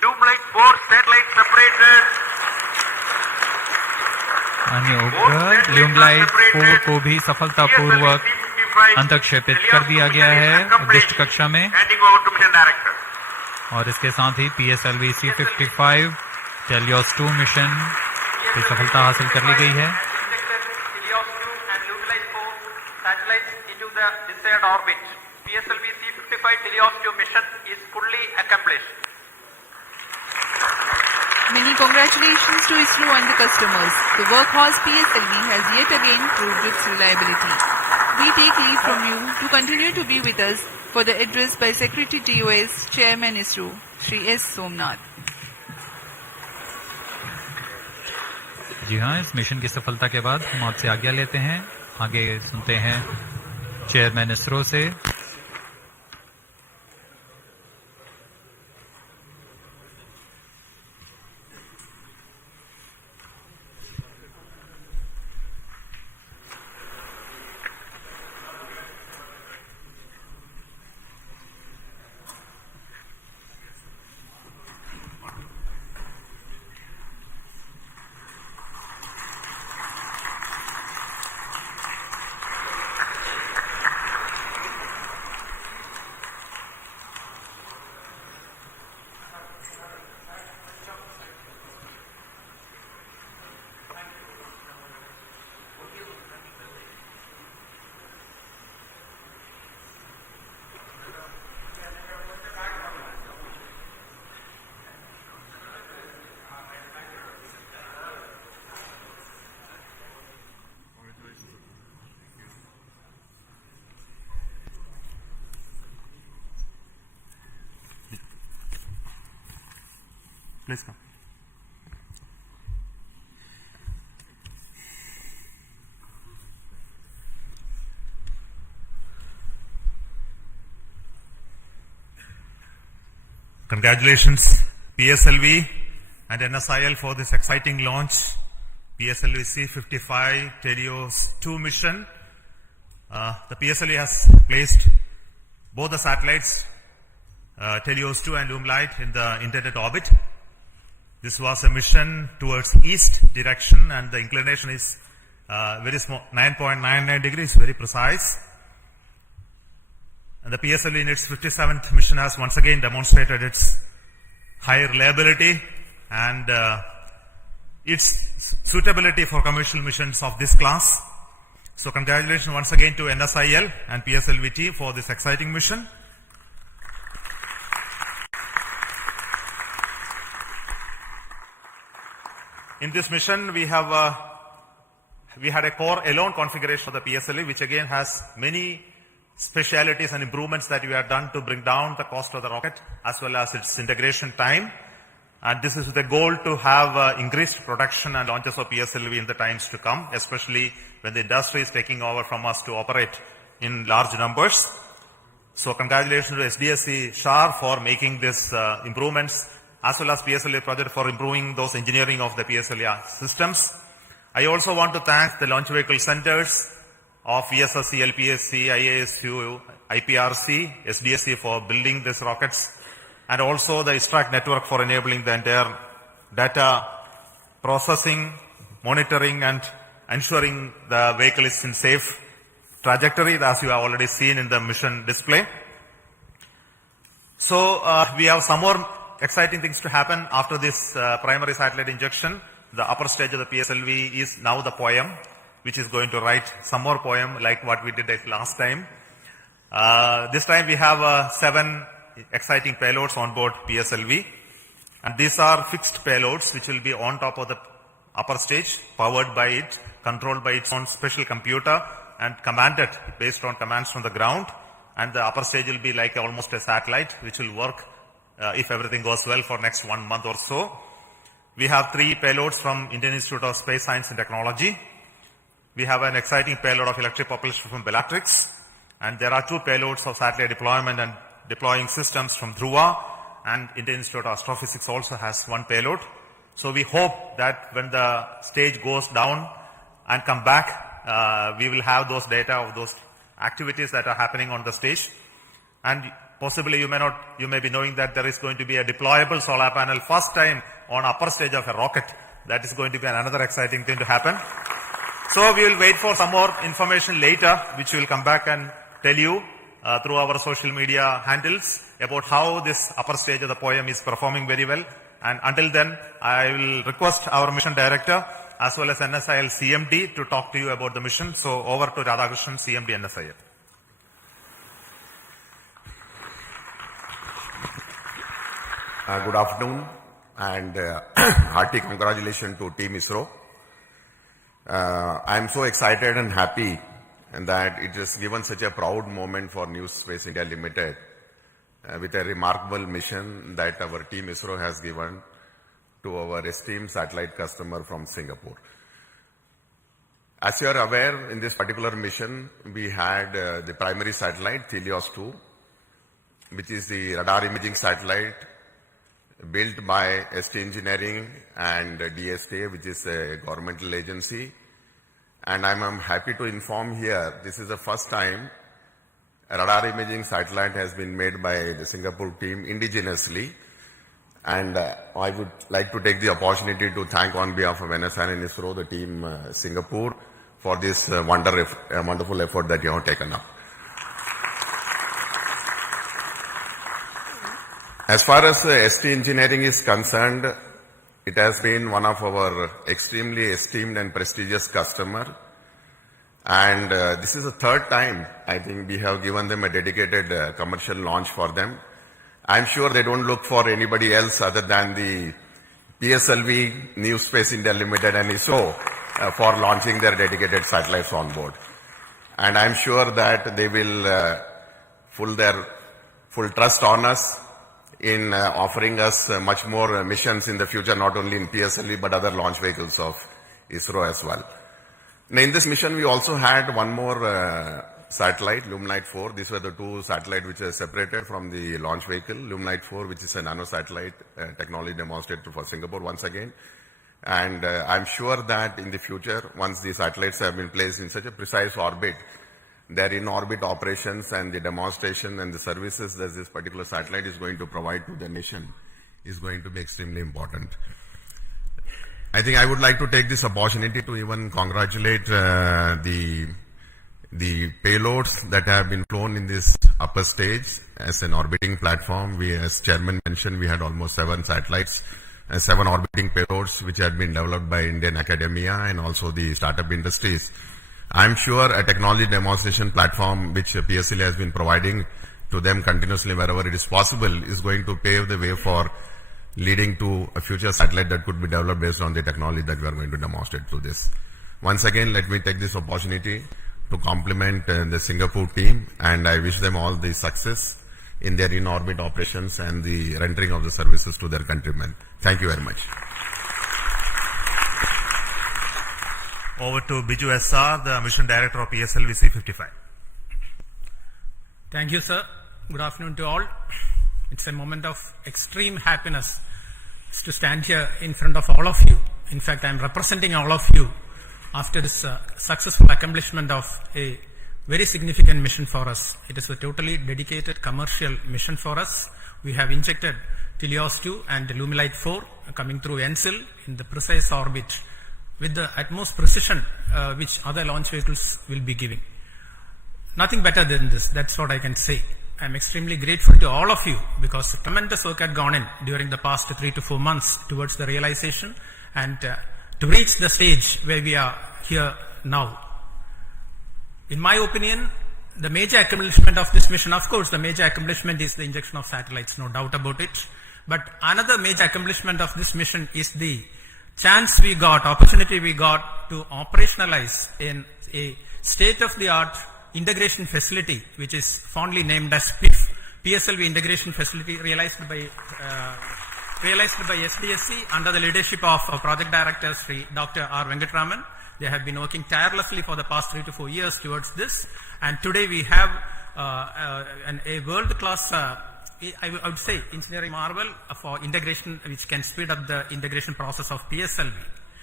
Doomlight 4 satellite separated. अन्य उपग्रह ल्यूमलाइट 4 को भी सफलतापूर्वक अंतक्षेपित कर दिया गया है उद्दिष्ट कक्षा में। Handing over to mission director. और इसके साथ ही PSLV-C55 टेलियोस 2 मिशन की सफलता हासिल कर ली गई है। Helios 2 and Lumelite 4 satellites into the desired orbit. PSLV-C55 Helios 2 mission is fully accomplished. Many congratulations to ISRO and the customers. The workhorse PSLV has yet again proved its reliability. We take leave from you to continue to be with us for the address by Secretary TOS, Chairman ISRO, Shri S. Somnath. जी हाँ, इस mission की सफलता के बाद हम आपसे आज्ञा लेते हैं। आगे सुनते हैं चेयरमैन इसरो से। Please come. Congratulations PSLV and NSIL for this exciting launch. PSLV-C55 Helios 2 mission. The PSLV has placed both the satellites Helios 2 and Lumelite in the intended orbit. This was a mission towards east direction and the inclination is very small, 9.99 degrees, very precise. And the PSLV in its 57th mission has once again demonstrated its high reliability and its suitability for commercial missions of this class. So congratulations once again to NSIL and PSLV-T for this exciting mission. In this mission, we had a core alone configuration of the PSLV, which again has many specialities and improvements that we have done to bring down the cost of the rocket as well as its integration time. And this is with the goal to have increased production and launches of PSLV in the times to come, especially when the industry is taking over from us to operate in large numbers. So congratulations to SDSC SHAR for making these improvements, as well as PSLV project for improving those engineering of the PSLV systems. I also want to thank the launch vehicle centers of VSSC, LPSC, IASU, IPRC, SDSC for building these rockets, and also the ISRAC network for enabling the entire data processing, monitoring, and ensuring the vehicle is in safe trajectory, as you have already seen in the mission display. So we have some more exciting things to happen after this primary satellite injection. The upper stage of the PSLV is now the poem, which is going to write some more poem like what we did last time. This time we have 7 exciting payloads on board PSLV, and these are fixed payloads which will be on top of the upper stage, powered by it, controlled by its own special computer, and commanded based on commands from the ground. And the upper stage will be like almost a satellite which will work if everything goes well for next 1 month or so. We have 3 payloads from Indian Institute of Space Science and Technology. We have an exciting payload of electric propulsion from Bellatrix, and there are 2 payloads of satellite deployment and deploying systems from Dhruva, and Indian Institute of Astrophysics also has 1 payload. So we hope that when the stage goes down and come back, we will have those data of those activities that are happening on the stage. And possibly you may be knowing that there is going to be a deployable solar panel first time on upper stage of a rocket. That is going to be another exciting thing to happen. So we will wait for some more information later, which we will come back and tell you through our social media handles about how this upper stage of the poem is performing very well. And until then, I will request our mission director as well as NSIL CMD to talk to you about the mission. So over to Radhakrishnan, CMD NSIL. Good afternoon and hearty congratulations to Team ISRO. I am so excited and happy and that it has given such a proud moment for New Space India Limited with a remarkable mission that our Team ISRO has given to our esteemed satellite customer from Singapore. As you are aware, in this particular mission, we had the primary satellite, Helios-2, which is the radar imaging satellite built by ST Engineering and DSTA, which is a governmental agency. And I'm happy to inform here, this is the first time a radar imaging satellite has been made by the Singapore team indigenously. And I would like to take the opportunity to thank on behalf of NSN and ISRO, the team Singapore, for this wonderful effort that you have taken up. As far as ST Engineering is concerned, it has been one of our extremely esteemed and prestigious customer. And this is the third time, I think, we have given them a dedicated commercial launch for them. I'm sure they don't look for anybody else other than the PSLV, New Space India Limited and ISRO for launching their dedicated satellites on board. And I'm sure that they will put their full trust on us in offering us much more missions in the future, not only in PSLV but other launch vehicles of ISRO as well. Now, in this mission, we also had one more satellite, Luminite 4. These were the two satellites which are separated from the launch vehicle. Luminite 4, which is a nano satellite technology demonstrated for Singapore once again. And I'm sure that in the future, once these satellites have been placed in such a precise orbit, their in-orbit operations and the demonstration and the services that this particular satellite is going to provide to the nation is going to be extremely important. I think I would like to take this opportunity to even congratulate the payloads that have been flown in this upper stage as an orbiting platform. We, as Chairman mentioned, we had almost 7 satellites and 7 orbiting payloads which had been developed by Indian academia and also the startup industries. I'm sure a technology demonstration platform which PSLV has been providing to them continuously wherever it is possible is going to pave the way for leading to a future satellite that could be developed based on the technology that we are going to demonstrate through this. Once again, let me take this opportunity to compliment the Singapore team, and I wish them all the success in their in-orbit operations and the rendering of the services to their countrymen. Thank you very much. Over to Biju SR, the Mission Director of PSLV-C55. Thank you, sir. Good afternoon to all. It's a moment of extreme happiness to stand here in front of all of you. In fact, I'm representing all of you after this successful accomplishment of a very significant mission for us. It is a totally dedicated commercial mission for us. We have injected Helios-2 and Luminite 4 coming through NSIL in the precise orbit with the utmost precision which other launch vehicles will be giving. Nothing better than this. That's what I can say. I'm extremely grateful to all of you because tremendous work had gone in during the past 3 to 4 months towards the realization and to reach the stage where we are here now. In my opinion, the major accomplishment of this mission, of course, the major accomplishment is the injection of satellites, no doubt about it. But another major accomplishment of this mission is the chance we got, opportunity we got to operationalize in a state-of-the-art integration facility, which is fondly named as PSLV integration facility, realized by SDSC under the leadership of Project Director Dr. R. Venkatraman. They have been working tirelessly for the past 3 to 4 years towards this, and today we have a world-class, I would say, engineering marvel for integration, which can speed up the integration process of PSLV.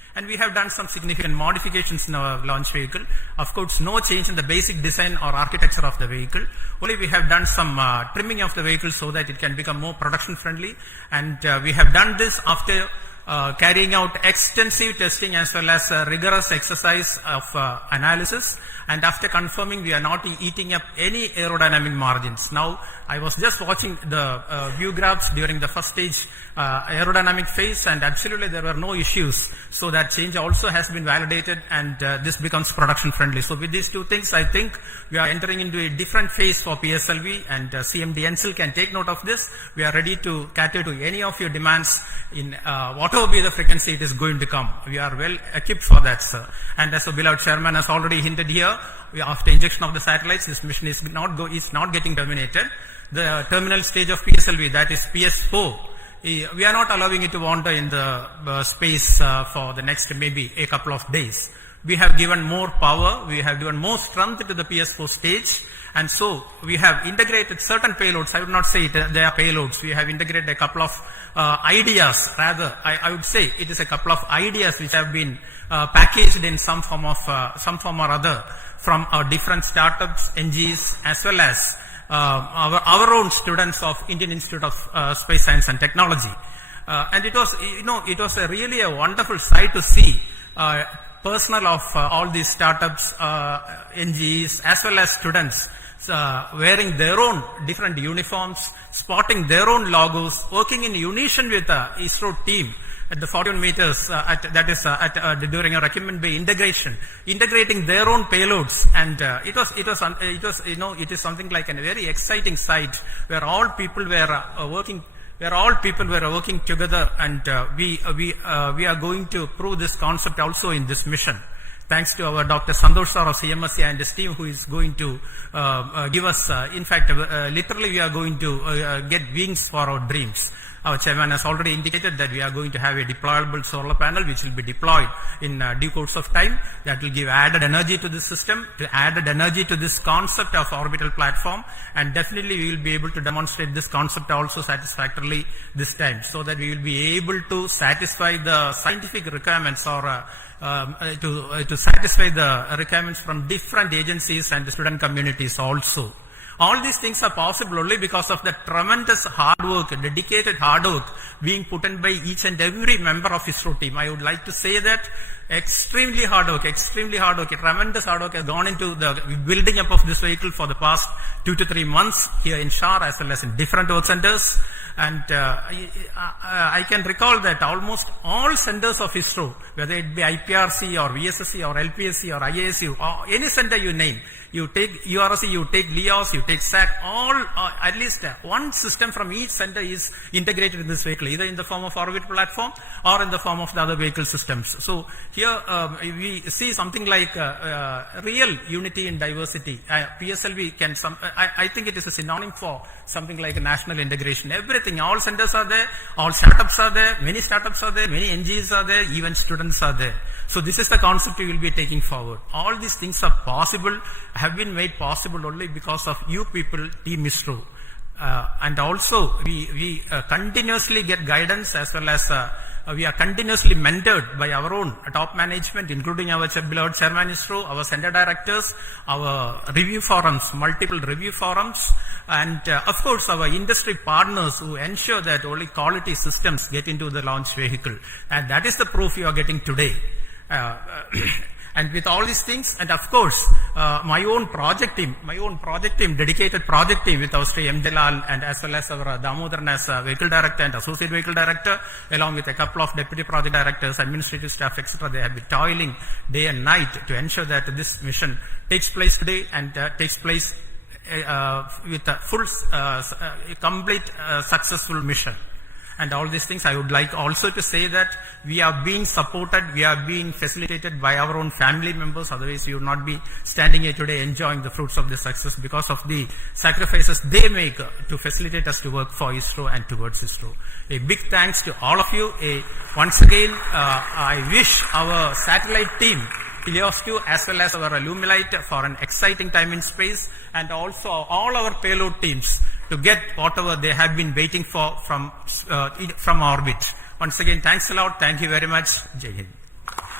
And we have done some significant modifications in our launch vehicle. Of course, no change in the basic design or architecture of the vehicle. Only we have done some trimming of the vehicle so that it can become more production friendly. And we have done this after carrying out extensive testing as well as rigorous exercise of analysis, and after confirming we are not eating up any aerodynamic margins. Now, I was just watching the view graphs during the first stage aerodynamic phase, and absolutely there were no issues. So that change also has been validated, and this becomes production friendly. So with these two things, I think we are entering into a different phase for PSLV, and CMD NCL can take note of this. We are ready to cater to any of your demands in whatever be the frequency it is going to come. We are well equipped for that, sir. And as the beloved chairman has already hinted here, after injection of the satellites, this mission is not getting terminated. The terminal stage of PSLV, that is PS4, we are not allowing it to wander in the space for the next maybe a couple of days. We have given more power, we have given more strength to the PS4 stage, and so we have integrated certain payloads. I would not say they are payloads. We have integrated a couple of ideas, rather, I would say it is a couple of ideas which have been packaged in some form or other from our different startups, NGs, as well as our own students of Indian Institute of Space Science and Technology. And it was really a wonderful sight to see personnel of all these startups, NGs, as well as students wearing their own different uniforms, spotting their own logos, working in unison with the ISRO team at the 41 meters, during a Recumbent Bay integration, integrating their own payloads, and it is something like a very exciting sight where all people were working. Where all people were working together, and we are going to prove this concept also in this mission. Thanks to our Dr. Santosh sir of CMSC and his team, who is going to give us, literally we are going to get wings for our dreams. Our chairman has already indicated that we are going to have a deployable solar panel which will be deployed in due course of time. That will give added energy to this system, added energy to this concept of orbital platform, and definitely we will be able to demonstrate this concept also satisfactorily this time, so that we will be able to satisfy the scientific requirements or to satisfy the requirements from different agencies and the student communities also. All these things are possible only because of the tremendous hard work, dedicated hard work being put in by each and every member of ISRO team. I would like to say that extremely hard work, tremendous hard work has gone into the building up of this vehicle for the past 2 to 3 months here in Shar as well as in different work centers. And I can recall that almost all centers of ISRO, whether it be IPRC or VSSC or LPSC or IASU or any center you name, you take URC, you take LEOS, you take SAT, all at least one system from each center is integrated in this vehicle, either in the form of orbital platform or in the form of the other vehicle systems. So here we see something like real unity in diversity. PSLV can I think it is a synonym for something like a national integration. Everything, all centers are there, all startups are there, many startups are there, many NGOs are there, even students are there. So this is the concept we will be taking forward. All these things are possible, have been made possible only because of you people, Team ISRO. And also we continuously get guidance as well as we are continuously mentored by our own top management, including our beloved chairman ISRO, our center directors, our review forums, multiple review forums, and of course our industry partners who ensure that only quality systems get into the launch vehicle. And that is the proof you are getting today. And with all these things, and of course, my own project team, dedicated project team with our Sri M. Jalal and as well as our Damodaran as vehicle director and associate vehicle director, along with a couple of deputy project directors, administrative staff, etc. They have been toiling day and night to ensure that this mission takes place today and takes place with a full, complete, successful mission. And all these things, I would like also to say that we are being supported, we are being facilitated by our own family members. Otherwise, we would not be standing here today enjoying the fruits of this success because of the sacrifices they make to facilitate us to work for ISRO and towards ISRO. A big thanks to all of you. Once again, I wish our satellite team, Helios 2 as well as our Lumilite, for an exciting time in space, and also all our payload teams to get whatever they have been waiting for from orbit. Once again, thanks a lot. Thank you very much. Jai Hind.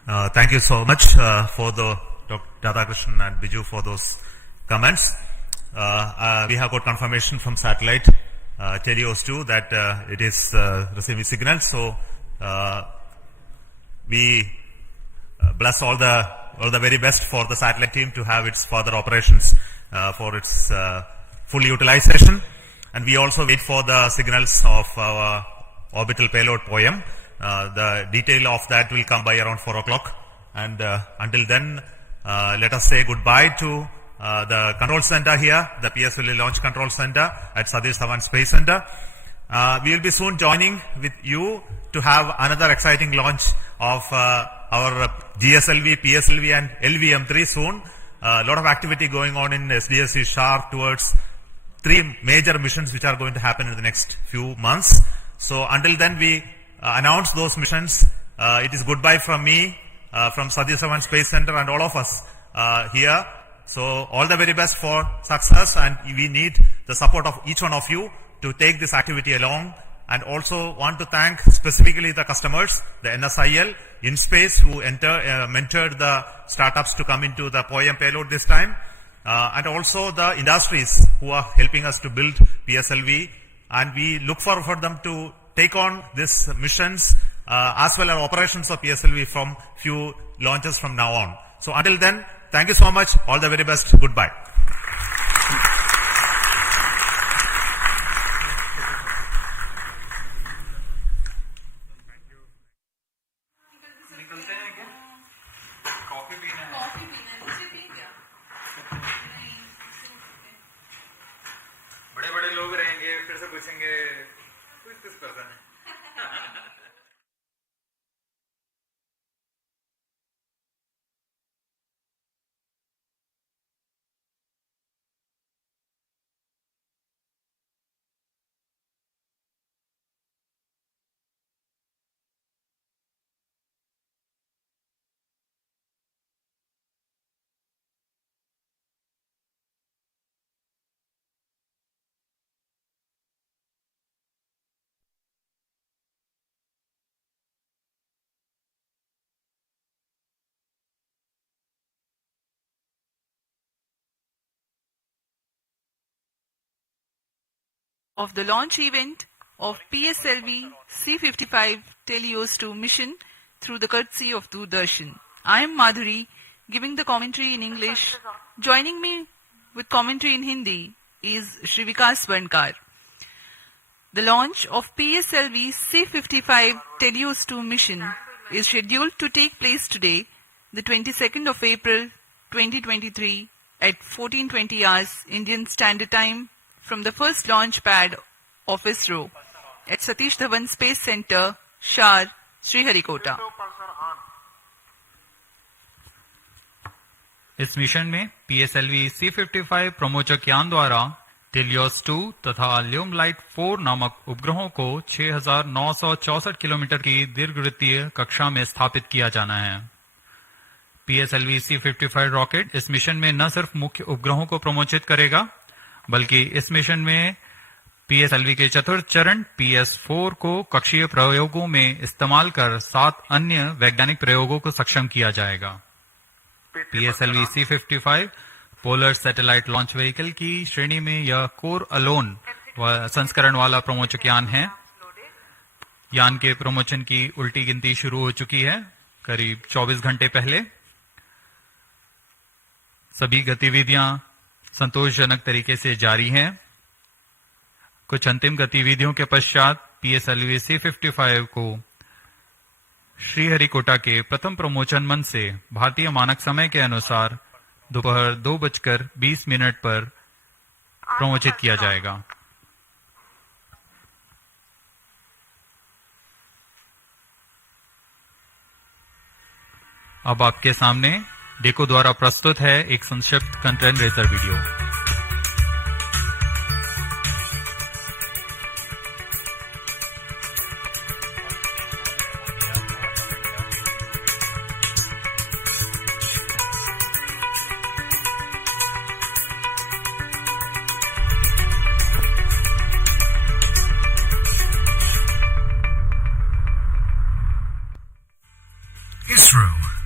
Thank you so much for the Dr. Radhakrishnan and Biju for those comments. We have got confirmation from satellite Telios 2 that it is receiving signals. So we bless all the very best for the satellite team to have its further operations for its full utilization. And we also wait for the signals of our orbital payload POEM. The detail of that will come by around 4 o'clock. And until then, let us say goodbye to the control center here, the PSLV Launch Control Center at Satish Dhawan Space Center. We will be soon joining with you to have another exciting launch of our GSLV, PSLV and LVM3 soon. A lot of activity going on in SDSC SHAR towards 3 major missions which are going to happen in the next few months. So until then we announce those missions. It is goodbye from me, from Satish Dhawan Space Center and all of us here. So all the very best for success, and we need the support of each one of you to take this activity along. And also want to thank specifically the customers, the NSIL, InSpace, who mentored the startups to come into the POEM payload this time. And also the industries who are helping us to build PSLV. And we look forward for them to take on these missions as well as operations of PSLV from few launches from now on. So until then, thank you so much. All the very best. Goodbye. बड़े-बड़े लोग रहेंगे, फिर से पूछेंगे किस person है. Of the launch event of PSLV-C55 Telios 2 mission through the courtesy of Doordarshan. I am Madhuri, giving the commentary in English. Joining me with commentary in Hindi is Sriharikota Swarnkar. The launch of PSLV-C55 Telios 2 mission is scheduled to take place today, the 22nd of April 2023 at 14:20 hours Indian Standard Time from the first launch pad of ISRO at Satish Dhawan Space Center, SHAR, Sriharikota. इस mission में PSLV C55 प्रमोचक यान द्वारा teleost 2 तथा ल्यूम light 4 नामक उपग्रहों को 6,964 kilometre की दीर्घवृत्तीय कक्षा में स्थापित किया जाना है. PSLV C55 रॉकेट इस मिशन में न सिर्फ मुख्य उपग्रहों को प्रमोचित करेगा, बल्कि इस मिशन में PSLV के चतुर्थ चरण PS4 को कक्षीय प्रयोगों में इस्तेमाल कर 7 अन्य वैज्ञानिक प्रयोगों को सक्षम किया जाएगा. PSLV C55 polar satellite launch vehicle की श्रेणी में यह कोर अलोन संस्करण वाला प्रमोचक यान है. यान के प्रमोचन की उल्टी गिनती शुरू हो चुकी है करीब 24 घंटे पहले. सभी गतिविधियां संतोषजनक तरीके से जारी हैं. कुछ अंतिम गतिविधियों के पश्चात PSLV C55 को श्रीहरिकोटा के प्रथम प्रमोचन मंच से भारतीय मानक समय के अनुसार दोपहर 2:20 पर प्रमोचित किया जाएगा. अब आपके सामने डेको द्वारा प्रस्तुत है एक संक्षिप्त content razor video. ISRO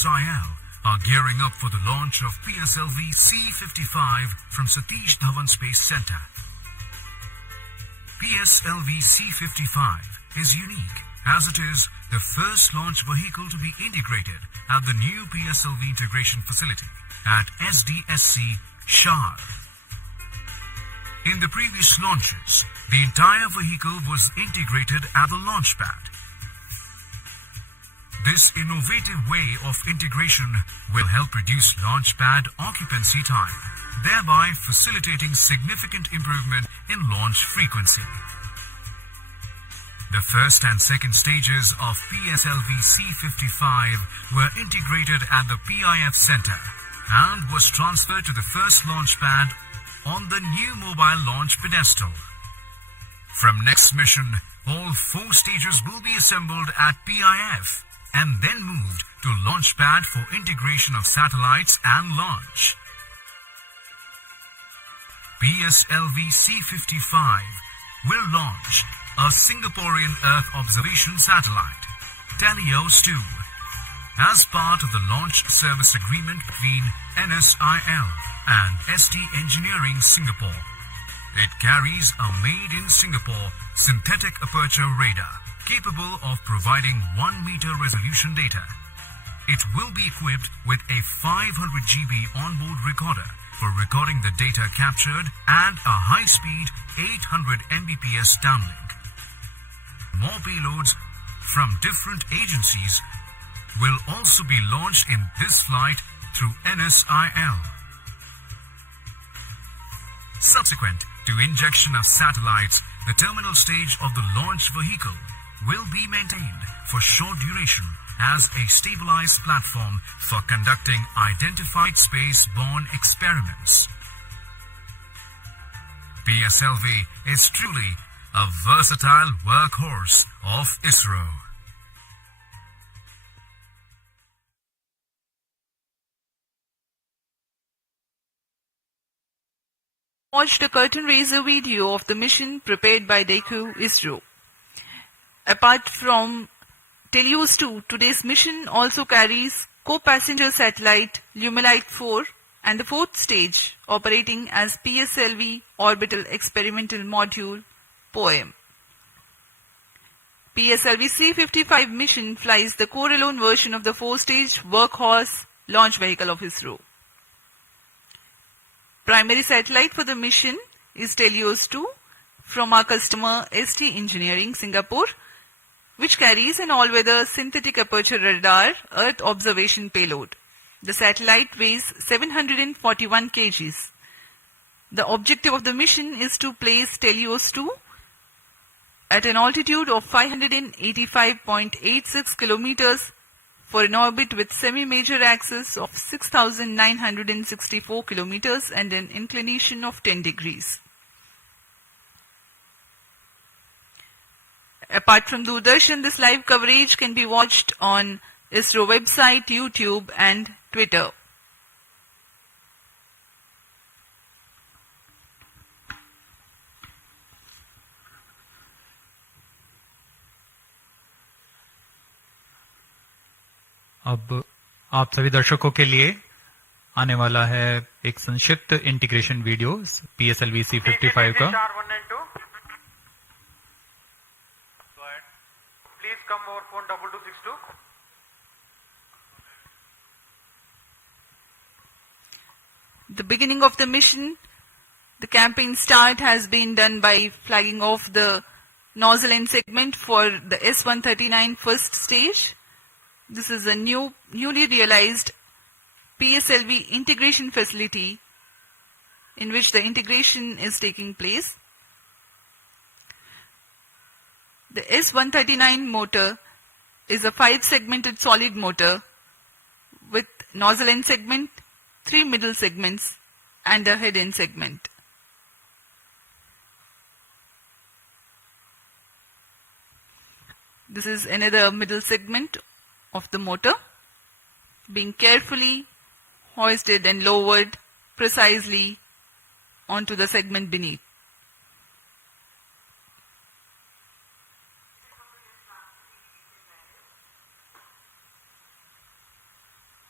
NSIL are gearing up for the launch of PSLV-C55 from Satish Dhawan Space Center. PSLV-C55 is unique as it is the first launch vehicle to be integrated at the new PSLV integration facility at SDSC Shar. In the previous launches, the entire vehicle was integrated at the launch pad. This innovative way of integration will help reduce launch pad occupancy time, thereby facilitating significant improvement in launch frequency. The first and second stages of PSLV-C55 were integrated at the PIF Center and was transferred to the first launch pad on the new mobile launch pedestal. From next mission, all 4 stages will be assembled at PIF and then moved to launch pad for integration of satellites and launch. PSLV-C55 will launch a Singaporean Earth observation satellite, Telios-2, as part of the launch service agreement between NSIL and ST Engineering Singapore. It carries a made-in-Singapore synthetic aperture radar capable of providing 1-meter resolution data. It will be equipped with a 500 GB onboard recorder for recording the data captured and a high-speed 800 Mbps downlink. More payloads from different agencies will also be launched in this flight through NSIL. Subsequent to injection of satellites, the terminal stage of the launch vehicle will be maintained for short duration as a stabilized platform for conducting identified space-borne experiments. PSLV is truly a versatile workhorse of ISRO. Watched a curtain raiser video of the mission prepared by DECU ISRO. Apart from Telios-2, today's mission also carries co-passenger satellite Lumelite 4 and the 4th stage operating as PSLV Orbital Experimental Module POEM. PSLV-C55 mission flies the core-alone version of the 4-stage workhorse launch vehicle of ISRO. Primary satellite for the mission is Telios-2 from our customer ST Engineering Singapore, which carries an all-weather synthetic aperture radar Earth observation payload. The satellite weighs 741 kg. The objective of the mission is to place Telios-2 at an altitude of 585.86 kilometers for an orbit with semi-major axis of 6,964 kilometers and an inclination of 10 degrees. Apart from Doordarshan, this live coverage can be watched on ISRO website, YouTube and Twitter. अब आप सभी दर्शकों के लिए आने वाला है एक संक्षिप्त इंटीग्रेशन वीडियो PSLV C55 का। Please come over phone 2262. The beginning of the mission, the campaign start has been done by flagging off the nozzle end segment for the S139 first stage. This is a newly realized PSLV integration facility in which the integration is taking place. The S139 motor is a 5-segmented solid motor with nozzle end segment, 3 middle segments and a head end segment. This is another middle segment of the motor being carefully hoisted and lowered precisely onto the segment beneath.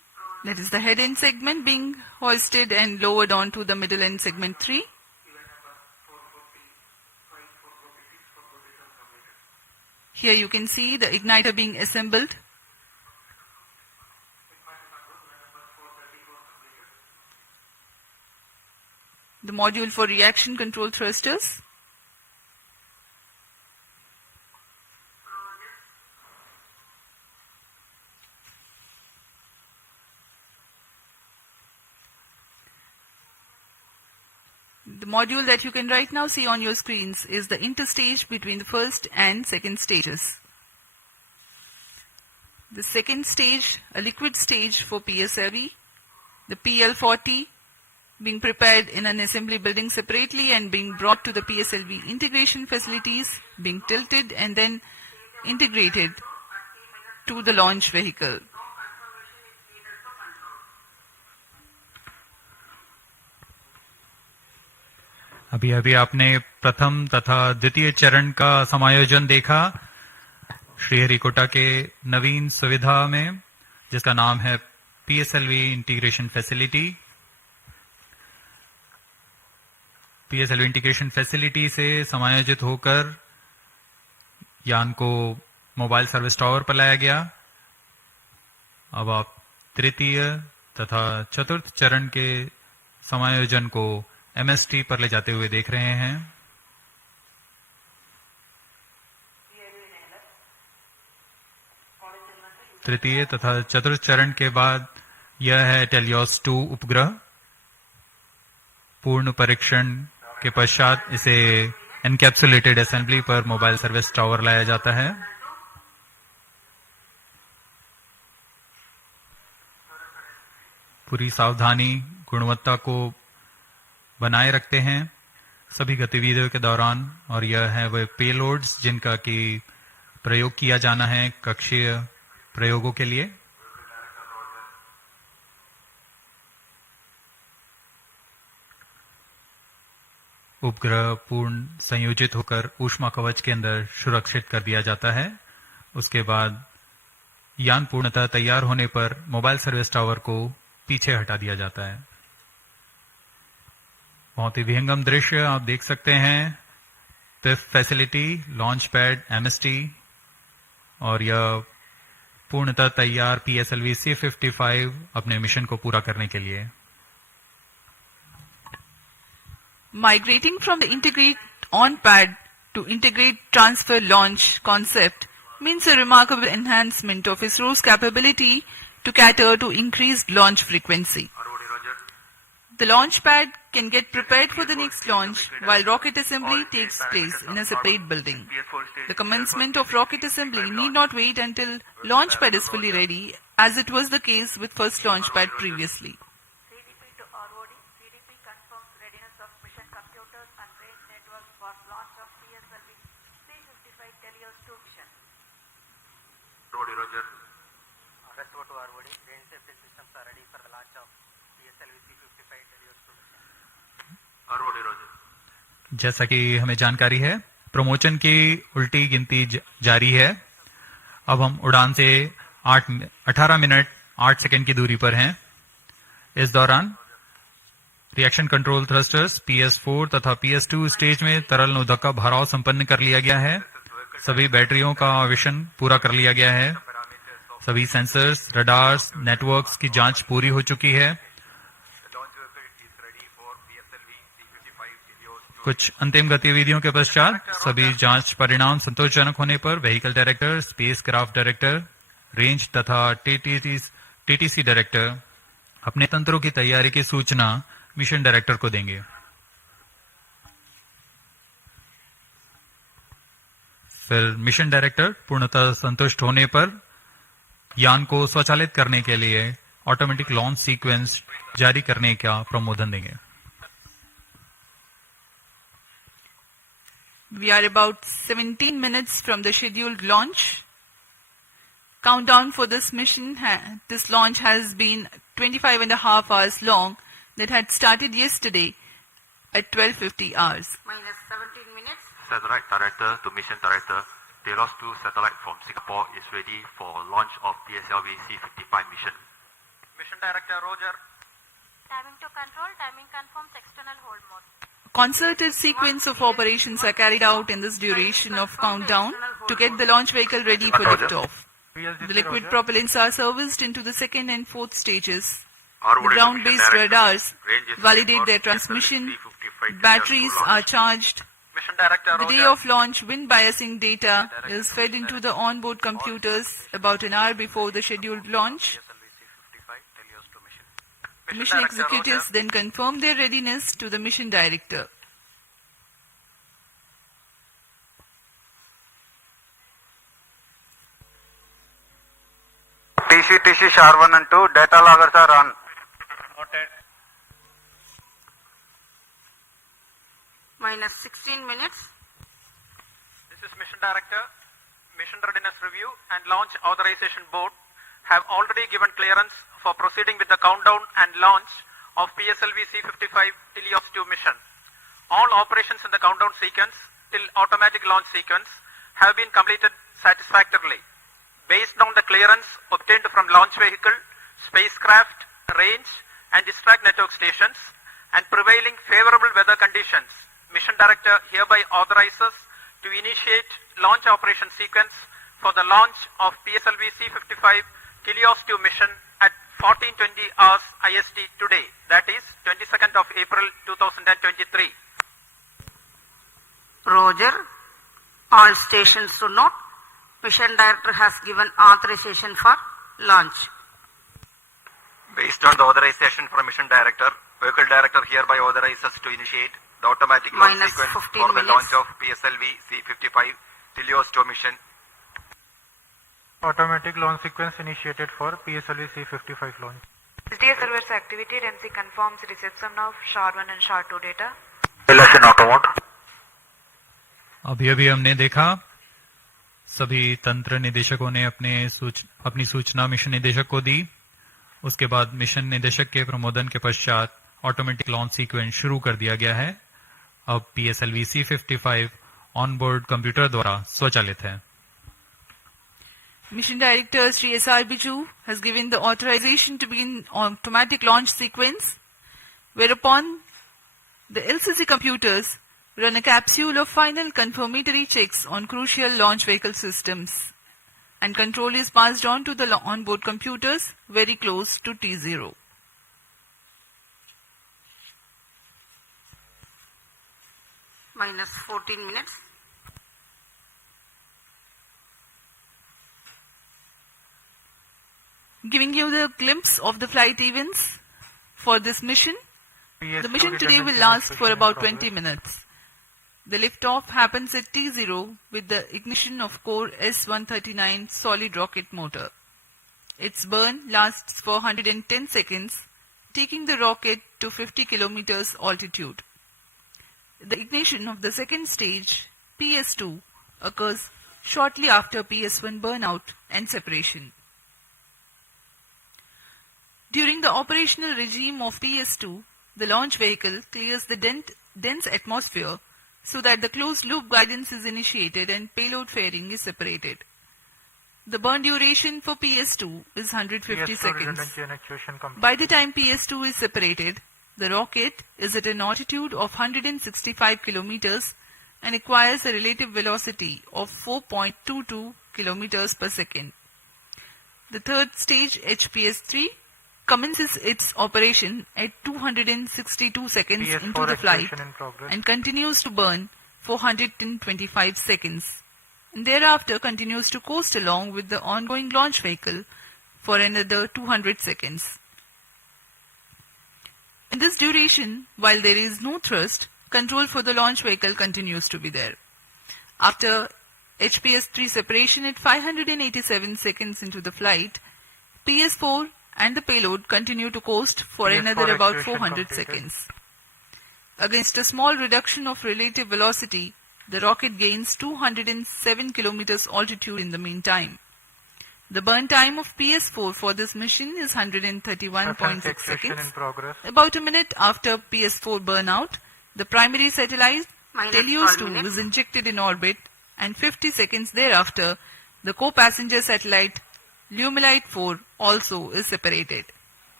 That is the head end segment being hoisted and lowered onto the middle end segment 3. Here you can see the igniter being assembled. The module for reaction control thrusters. The module that you can right now see on your screens is the interstage between the first and second stages. The second stage, a liquid stage for PSLV, the PL40 being prepared in an assembly building separately and being brought to the PSLV integration facilities, being tilted and then integrated to the launch vehicle. अभी अभी आपने प्रथम तथा द्वितीय चरण का समायोजन देखा श्रीहरिकोटा के नवीन सुविधा में, जिसका नाम है PSLV integration facility. PSLV integration facility से समायोजित होकर यान को मोबाइल सर्विस टावर पर लाया गया। अब आप तृतीय तथा चतुर्थ चरण के समायोजन को MST पर ले जाते हुए देख रहे हैं। तृतीय तथा चतुर्थ चरण के बाद यह है टेलियोस 2 उपग्रह। पूर्ण परीक्षण के पश्चात इसे एनकैप्सुलेटेड असेंबली पर मोबाइल सर्विस टावर लाया जाता है। पूरी सावधानी, गुणवत्ता को बनाए रखते हैं सभी गतिविधियों के दौरान, और यह है वह पेलोड्स जिनका कि प्रयोग किया जाना है कक्षीय प्रयोगों के लिए। उपग्रह पूर्ण संयोजित होकर ऊष्मा कवच के अंदर सुरक्षित कर दिया जाता है। उसके बाद यान पूर्णतः तैयार होने पर मोबाइल सर्विस टावर को पीछे हटा दिया जाता है। बहुत ही विहंगम दृश्य आप देख सकते हैं। PIFF facility, launch pad, MST और यह पूर्णतः तैयार PSLV-C55 अपने मिशन को पूरा करने के लिए। Migrating from the integrate on pad to integrate transfer launch concept means a remarkable enhancement of ISRO's capability to cater to increased launch frequency. The launch pad can get prepared for the next launch while rocket assembly takes place in a separate building. The commencement of rocket assembly need not wait until launch pad is fully ready, as it was the case with first launch pad previously. CDP to ROD. CDP confirms readiness of mission computers and range networks for launch of PSLV-C55 Telios 2 mission. Roger. Rest over to ROD. Range safety systems are ready for the launch of PSLV-C55 Telios 2 mission. Roger. जैसा कि हमें जानकारी है, promotion की उल्टी गिनती जारी है। अब हम उड़ान से 18 मिनट 8 सेकंड की दूरी पर हैं। इस दौरान रिएक्शन कंट्रोल थ्रस्टर्स PS4 तथा PS2 स्टेज में तरल नोदक का भराव संपन्न कर लिया गया है। सभी बैटरियों का आवेशन पूरा कर लिया गया है। सभी सेंसर्स, रडार्स, नेटवर्क्स की जांच पूरी हो चुकी है। कुछ अंतिम गतिविधियों के पश्चात सभी जांच परिणाम संतोषजनक होने पर vehicle director, space craft director, range तथा TTC डायरेक्टर अपने तंत्रों की तैयारी की सूचना मिशन डायरेक्टर को देंगे। फिर मिशन डायरेक्टर पूर्णतः संतुष्ट होने पर यान को स्वचालित करने के लिए ऑटोमेटिक लॉन्च सीक्वेंस जारी करने का प्रमोदन देंगे। We are about 17 minutes from the scheduled launch. Countdown for this mission, this launch has been 25 and a half hours long. That had started yesterday at 12:50 hours. Minus 17 minutes. Satellite Director to Mission Director, Telos 2 satellite from Singapore is ready for launch of PSLV-C55 mission. Mission Director Roger. Timing to control, timing confirms external hold mode. Concerted sequence of operations are carried out in this duration of countdown to get the launch vehicle ready for liftoff. The liquid propellants are serviced into the second and fourth stages. The ground-based radars validate their transmission. Batteries are charged. Mission Director The Roger. day of launch, wind biasing data is fed into the onboard computers about an hour before the scheduled launch. PSLV-C55 Telios to mission. The mission executives then confirm their readiness to the mission director. TC SHAR 1 and 2 data loggers are on. Noted. Minus 16 minutes. This is Mission Director. Mission Readiness Review and Launch Authorization Board have already given clearance for proceeding with the countdown and launch of PSLV-C55 Telios 2 mission. All operations in the countdown sequence till automatic launch sequence have been completed satisfactorily. Based on the clearance obtained from launch vehicle, spacecraft, range and distract network stations and prevailing favorable weather conditions, Mission Director hereby authorizes to initiate launch operation sequence for the launch of PSLV-C55 Telios 2 mission at 14:20 hours IST today, that is 22nd of April 2023. Roger. All stations to note. Mission Director has given authorization for launch. Based on the authorization from Mission Director, Vehicle Director hereby authorizes to initiate the automatic launch Minus sequence 15 for the minutes. launch of PSLV-C55 Telios 2 mission. Automatic launch sequence initiated for PSLV-C55 launch. SDA server's activated and C confirms reception of SHAR 1 and SHAR 2 data. Election auto mode. अभी अभी हमने देखा सभी तंत्र निदेशकों ने अपनी सूचना मिशन निदेशक को दी। उसके बाद मिशन निदेशक के प्रमोदन के पश्चात ऑटोमेटिक लॉन्च सीक्वेंस शुरू कर दिया गया है। अब PSLV-C55 ऑनबोर्ड कंप्यूटर द्वारा स्वचालित है। Mission Director Sri S.R. Biju has given the authorization to begin automatic launch sequence, whereupon the LCC computers run a capsule of final confirmatory checks on crucial launch vehicle systems, and control is passed on to the onboard computers very close to T0. Minus 14 minutes. Giving you the glimpse of the flight events for this mission. The mission today will last for about 20 minutes. The liftoff happens at T0 with the ignition of core S-139 solid rocket motor. Its burn lasts for 110 seconds, taking the rocket to 50 kilometers altitude. The ignition of the second stage, PS2, occurs shortly after PS1 burnout and separation. During the operational regime of PS2, the launch vehicle clears the dense atmosphere so that the closed-loop guidance is initiated and payload fairing is separated. The burn duration for PS2 is 150 seconds. By the time PS2 is separated, the rocket is at an altitude of 165 kilometers and acquires a relative velocity of 4.22 kilometers per second. The third stage, HPS-3, commences its operation at 262 seconds into the flight and continues to burn for 125 seconds, and thereafter continues to coast along with the ongoing launch vehicle for another 200 seconds. In this duration, while there is no thrust, control for the launch vehicle continues to be there. After HPS-3 separation at 587 seconds into the flight, PS4 and the payload continue to coast for another about 400 seconds. Against a small reduction of relative velocity, the rocket gains 207 kilometers altitude in the meantime. The burn time of PS4 for this mission is 131.6 seconds. About a minute after PS4 burnout, the primary satellite Telios 2 is injected in orbit, and 50 seconds thereafter, the co-passenger satellite Lumilite 4 also is separated.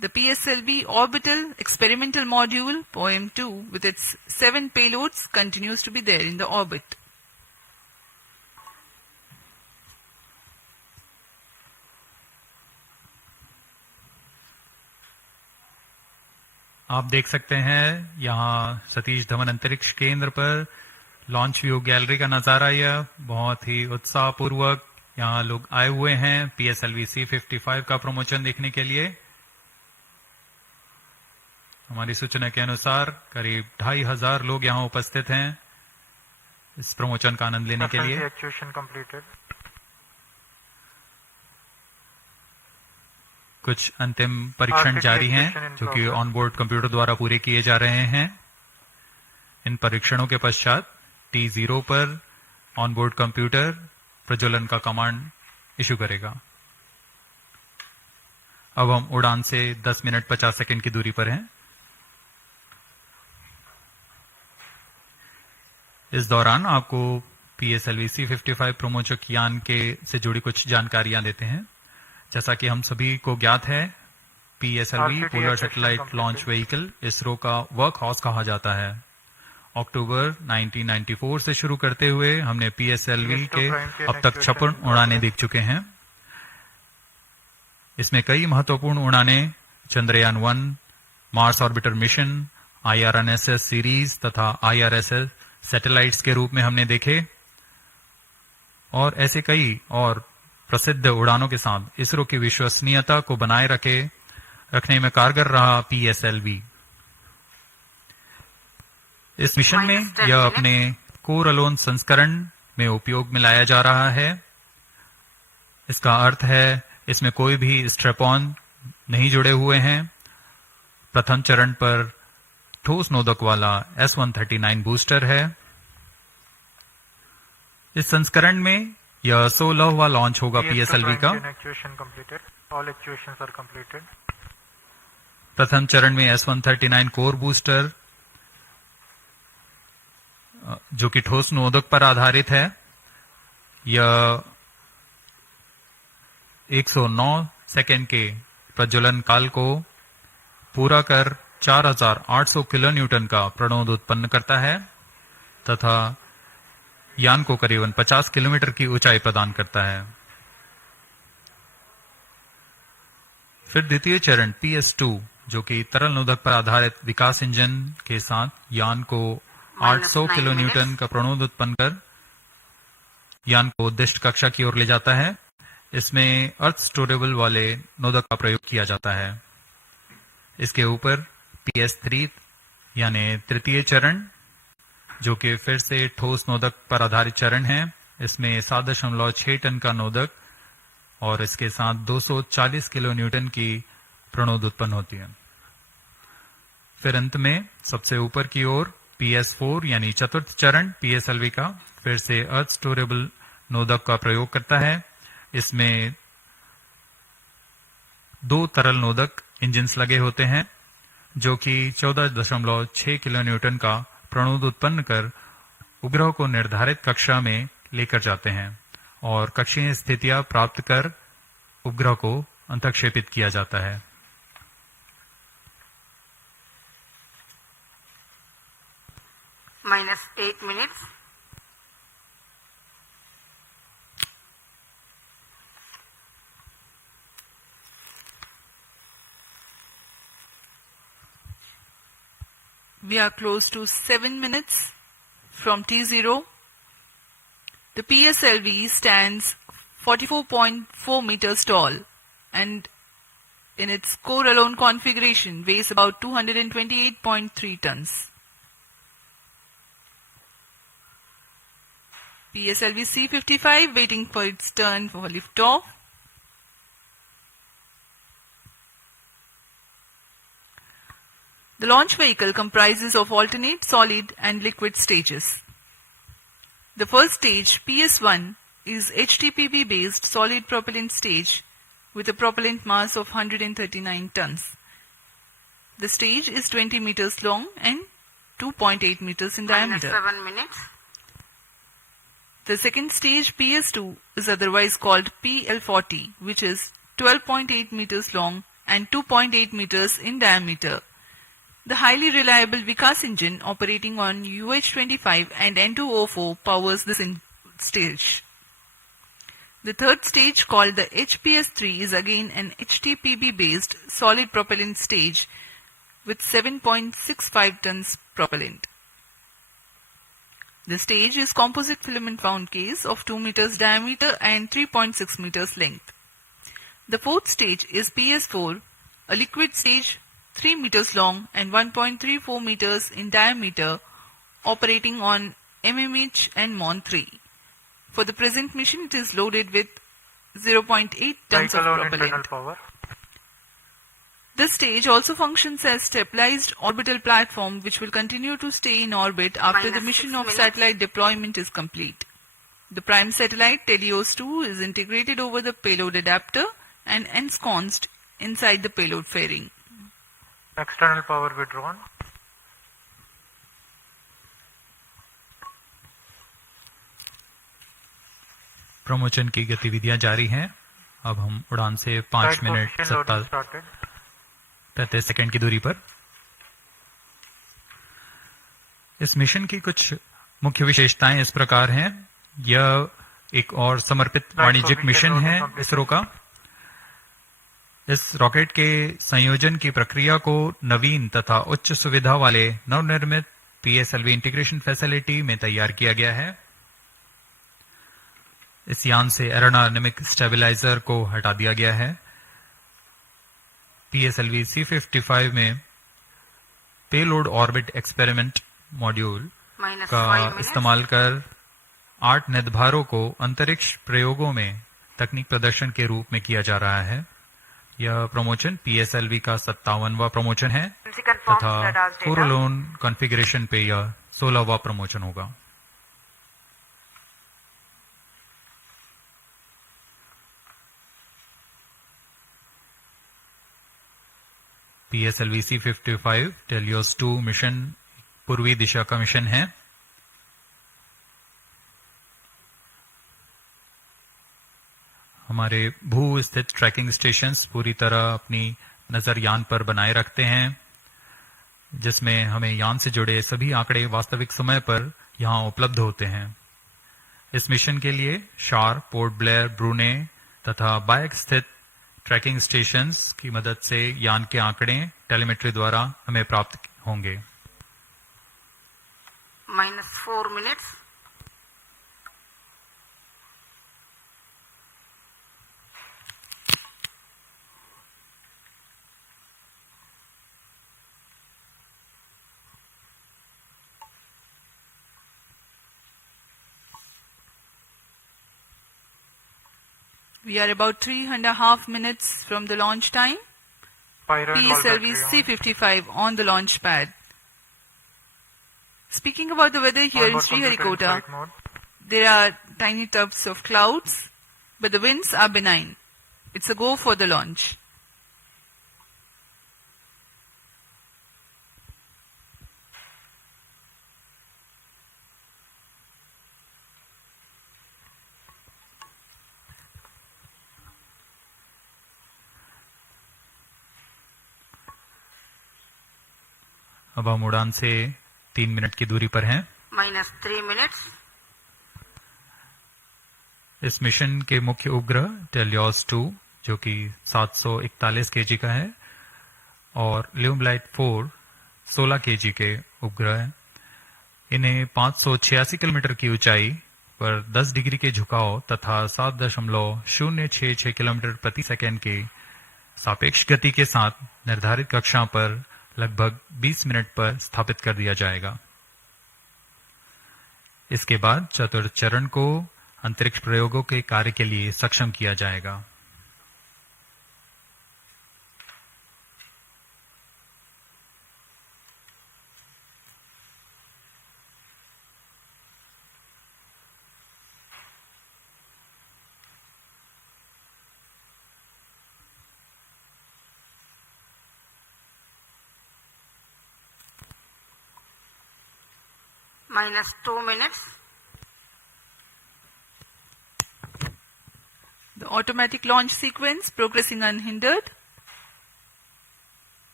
The PSLV Orbital Experimental Module, POEM-2, with its 7 payloads, continues to be there in the orbit. आप देख सकते हैं यहाँ सतीश धवन अंतरिक्ष केंद्र पर launch view gallery का नजारा। यह बहुत ही उत्साहपूर्वक यहाँ लोग आए हुए हैं PSLV-C55 का प्रमोशन देखने के लिए। हमारी सूचना के अनुसार करीब 2500 लोग यहाँ उपस्थित हैं इस प्रमोशन का आनंद लेने के लिए। कुछ अंतिम परीक्षण जारी हैं जो कि ऑनबोर्ड कंप्यूटर द्वारा पूरे किए जा रहे हैं। इन परीक्षणों के पश्चात T0 पर ऑनबोर्ड कंप्यूटर प्रज्वलन का कमांड इशू करेगा। अब हम उड़ान से 10 मिनट 50 सेकंड की दूरी पर हैं। इस दौरान आपको PSLV-C55 प्रमोचक यान के से जुड़ी कुछ जानकारियां देते हैं। जैसा कि हम सभी को ज्ञात है, PSLV polar satellite launch vehicle ISRO का वर्क हाउस कहा जाता है। अक्टूबर 1994 से शुरू करते हुए हमने PSLV के अब तक 56 उड़ानें देख चुके हैं। इसमें कई महत्वपूर्ण उड़ानें Chandrayaan 1, Mars orbiter mission, IRNSS series तथा IRSS सैटेलाइट्स के रूप में हमने देखे और ऐसे कई और प्रसिद्ध उड़ानों के साथ इसरो की विश्वसनीयता को बनाए रखने में कारगर रहा PSLV। इस मिशन में यह अपने कोर अलोन संस्करण में उपयोग में लाया जा रहा है। इसका अर्थ है इसमें कोई भी स्ट्रैप-ऑन नहीं जुड़े हुए हैं। प्रथम चरण पर ठोस नोदक वाला S-139 बूस्टर है। इस संस्करण में यह 16वां लॉन्च होगा PSLV का। प्रथम चरण में S-139 कोर बूस्टर जो कि ठोस नोदक पर आधारित है, यह 109 सेकेंड के प्रज्वलन काल को पूरा कर 4800 किलोन्यूटन का प्रणोद उत्पन्न करता है तथा यान को करीबन 50 किलोमीटर की ऊंचाई प्रदान करता है। फिर द्वितीय चरण PS2 जो कि तरल नोदक पर आधारित विकास इंजन के साथ यान को 800 किलोन्यूटन का प्रणोद उत्पन्न कर यान को उद्दिष्ट कक्षा की ओर ले जाता है। इसमें अर्थ स्टोरेबल वाले नोदक का प्रयोग किया जाता है। इसके ऊपर PS3 यानी तृतीय चरण जो कि फिर से ठोस नोदक पर आधारित चरण है। इसमें 7.6 टन का नोदक और इसके साथ 240 किलोन्यूटन की प्रणोद उत्पन्न होती है। फिर अंत में सबसे ऊपर की ओर PS4 यानी चतुर्थ चरण PSLV का फिर से अर्थ स्टोरेबल नोदक का प्रयोग करता है। इसमें 2 तरल नोदक इंजिन्स लगे होते हैं जो कि 14.6 किलोन्यूटन का प्रणोद उत्पन्न कर उपग्रह को निर्धारित कक्षा में लेकर जाते हैं और कक्षीय स्थितियां प्राप्त कर उपग्रह को अंतक्षेपित किया जाता है। -8 minutes. We are close to 7 minutes from T0. The PSLV stands 44.4 meters tall and in its core alone configuration weighs about 228.3 tons. PSLV-C55 waiting for its turn for liftoff. The launch vehicle comprises of alternate solid and liquid stages. The first stage, PS1, is HTPB based solid propellant stage with a propellant mass of 139 tons. The stage is 20 meters long and 2.8 meters in diameter. -7 minutes. The second stage, PS2, is otherwise called PL40, which is 12.8 meters long and 2.8 meters in diameter. The highly reliable Vikas engine operating on UH-25 and N2O4 powers this stage. The third stage, called the HPS-3, is again an HTPB-based solid propellant stage with 7.65 tons propellant. The stage is composite filament wound case of 2 meters diameter and 3.6 meters length. The fourth stage is PS4, a liquid stage 3 meters long and 1.34 meters in diameter, operating on MMH and MON3. For the present mission, it is loaded with 0.8 tons of propellant. Power. This stage also functions as stabilized orbital platform which will continue to stay in orbit after the mission of satellite deployment is complete. The prime satellite Telios-2 is integrated over the payload adapter and ensconced inside the payload fairing. External power withdrawn. Promotion की गतिविधियां जारी हैं। अब हम उड़ान से 5 minute 37 second की दूरी पर। इस मिशन की कुछ मुख्य विशेषताएं इस प्रकार हैं। यह एक और समर्पित वाणिज्यिक मिशन है इसरो का। इस रॉकेट के संयोजन की प्रक्रिया को नवीन तथा उच्च सुविधा वाले नवनिर्मित PSLV इंटीग्रेशन फैसिलिटी में तैयार किया गया है। इस यान से एरोडायनेमिक स्टेबलाइजर को हटा दिया गया है। PSLV-C55 में पेलोड ऑर्बिट एक्सपेरिमेंट मॉड्यूल का इस्तेमाल कर 8 निदभारों को अंतरिक्ष प्रयोगों में तकनीक प्रदर्शन के रूप में किया जा रहा है। यह प्रमोशन PSLV का 57वां प्रमोशन है तथा फोरलोन कॉन्फ़िगरेशन पे यह 16वां प्रमोशन होगा। PSLV-C55 टेलियोस-2 मिशन पूर्वी दिशा का मिशन है। हमारे भू स्थित ट्रैकिंग स्टेशंस पूरी तरह अपनी नजर यान पर बनाए रखते हैं, जिसमें हमें यान से जुड़े सभी आंकड़े वास्तविक समय पर यहां उपलब्ध होते हैं। इस मिशन के लिए शार, पोर्ट ब्लेयर, ब्रूने तथा बायक स्थित ट्रैकिंग स्टेशंस की मदद से यान के आंकड़े टेलीमेट्री द्वारा हमें प्राप्त होंगे। -4 minutes. We are about 3.5 minutes from the launch time. PSLV-C55 on the launch pad. Speaking about the weather here in Sriharikota, there are tiny tufts of clouds, but the winds are benign. It's a go for the launch. अब हम उड़ान से 3 minute की दूरी पर हैं। -3 minutes. इस mission के मुख्य उपग्रह टेलियोस-2 जो कि 741 kg का है और ल्यूमलाइट 4 16 kg के उपग्रह हैं। इन्हें 586 किलोमीटर की ऊंचाई पर 10 डिग्री के झुकाव तथा 7.066 किलोमीटर प्रति सेकंड के सापेक्ष गति के साथ निर्धारित कक्षा पर लगभग 20 मिनट पर स्थापित कर दिया जाएगा। इसके बाद चतुर्थ चरण को अंतरिक्ष प्रयोगों के कार्य के लिए सक्षम किया जाएगा। -2 minutes. The automatic launch sequence progressing unhindered.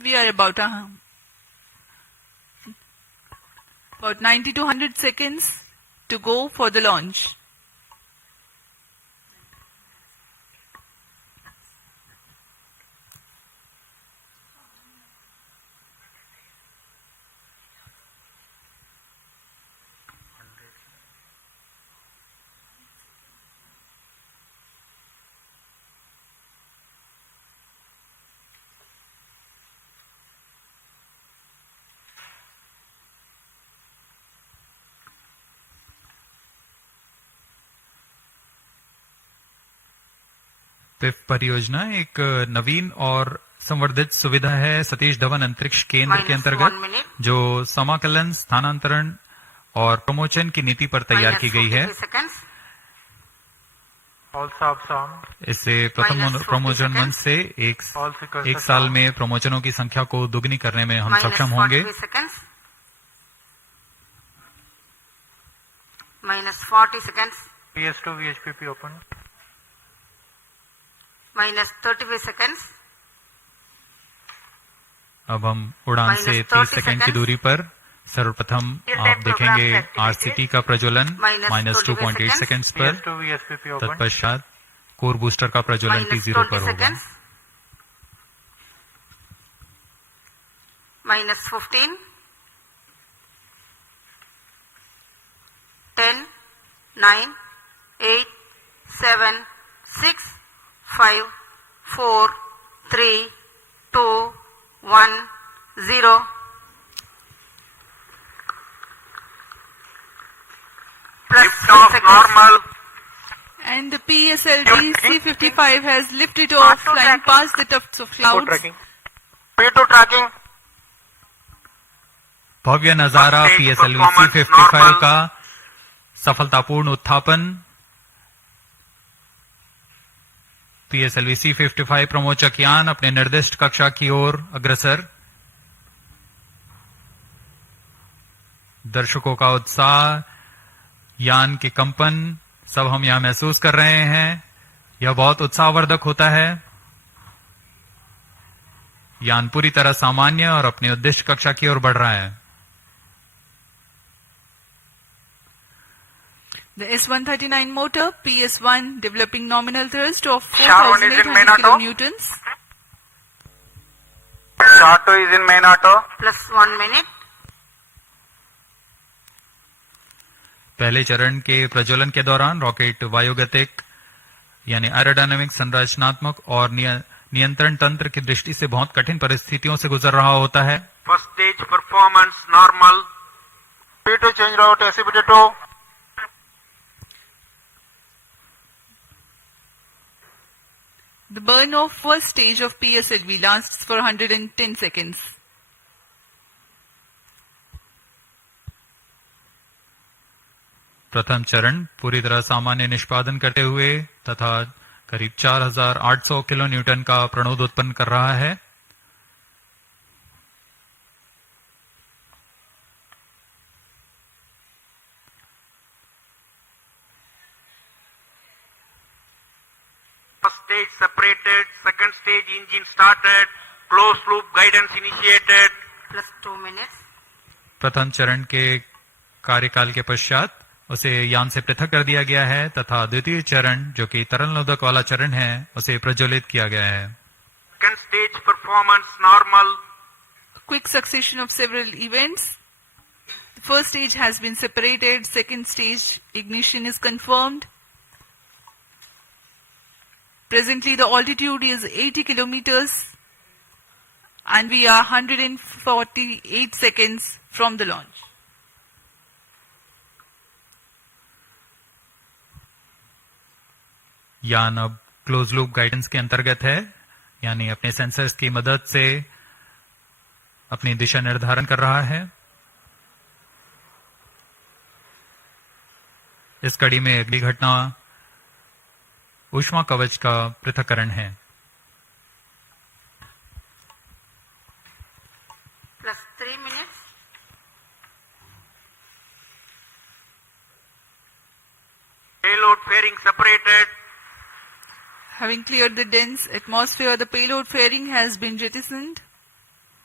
We are about 90 to 100 seconds to go for the launch. PIFF परियोजना एक नवीन और संवर्धित सुविधा है सतीश धवन अंतरिक्ष केंद्र के अंतर्गत जो समाकलन, स्थानांतरण और प्रमोशन की नीति पर तैयार की गई है। इससे प्रथम प्रमोशन मंच से एक साल में प्रमोशनों की संख्या को दुगनी करने में हम सक्षम होंगे। -40 seconds. PS2 VHPP open. -35 seconds. अब हम उड़ान से 30 सेकंड की दूरी पर सर्वप्रथम आप देखेंगे आरसीटी का प्रज्वलन -2.8 सेकंड्स पर। तत्पश्चात कोर बूस्टर का प्रज्वलन T0 पर होगा। -15. 10, 9, 8, 7, 6, 5, 4, 3, 2, 1, 0. Normal. And the PSLV-C55 has lifted off, flying past the tufts of clouds. P2 tracking. भव्य नजारा PSLV-C55 का सफलतापूर्ण उत्थापन। PSLV-C55 प्रमोचक यान अपने निर्दिष्ट कक्षा की ओर अग्रसर। दर्शकों का उत्साह, यान के कंपन सब हम यहां महसूस कर रहे हैं। यह बहुत उत्साहवर्धक होता है। यान पूरी तरह सामान्य और अपनी उद्दिष्ट कक्षा की ओर बढ़ रहा है। The S139 motor, PS1, developing nominal thrust of 4,800 kilonewtons. Short 2 is in main auto. Plus 1 minute. पहले चरण के प्रज्वलन के दौरान रॉकेट वायुगतिक यानी एरोडायनामिक, संरचनात्मक और नियंत्रण तंत्र की दृष्टि से बहुत कठिन परिस्थितियों से गुजर रहा होता है। First stage performance normal. P2 change route SCBT2. The burn of first stage of PSLV lasts for 110 seconds. प्रथम चरण पूरी तरह सामान्य निष्पादन करते हुए तथा करीब 4,800 किलो न्यूटन का प्रणोद उत्पन्न कर रहा है। First stage separated, second stage engine started, closed loop guidance initiated. Plus 2 minutes. प्रथम चरण के कार्यकाल के पश्चात उसे यान से पृथक कर दिया गया है तथा द्वितीय चरण जो कि तरल नोदक वाला चरण है उसे प्रज्वलित किया गया है। Second stage performance normal. A quick succession of several events. The first stage has been separated, second stage ignition is confirmed. Presently the altitude is 80 kilometers and we are 148 seconds from the launch. यान अब close loop guidance के अंतर्गत है, यानी अपने sensors की मदद से अपनी दिशा निर्धारण कर रहा है। इस कड़ी में अगली घटना ऊष्मा कवच का पृथक्करण है। Plus 3 minutes. Payload fairing separated. Having cleared the dense atmosphere, the payload fairing has been jettisoned.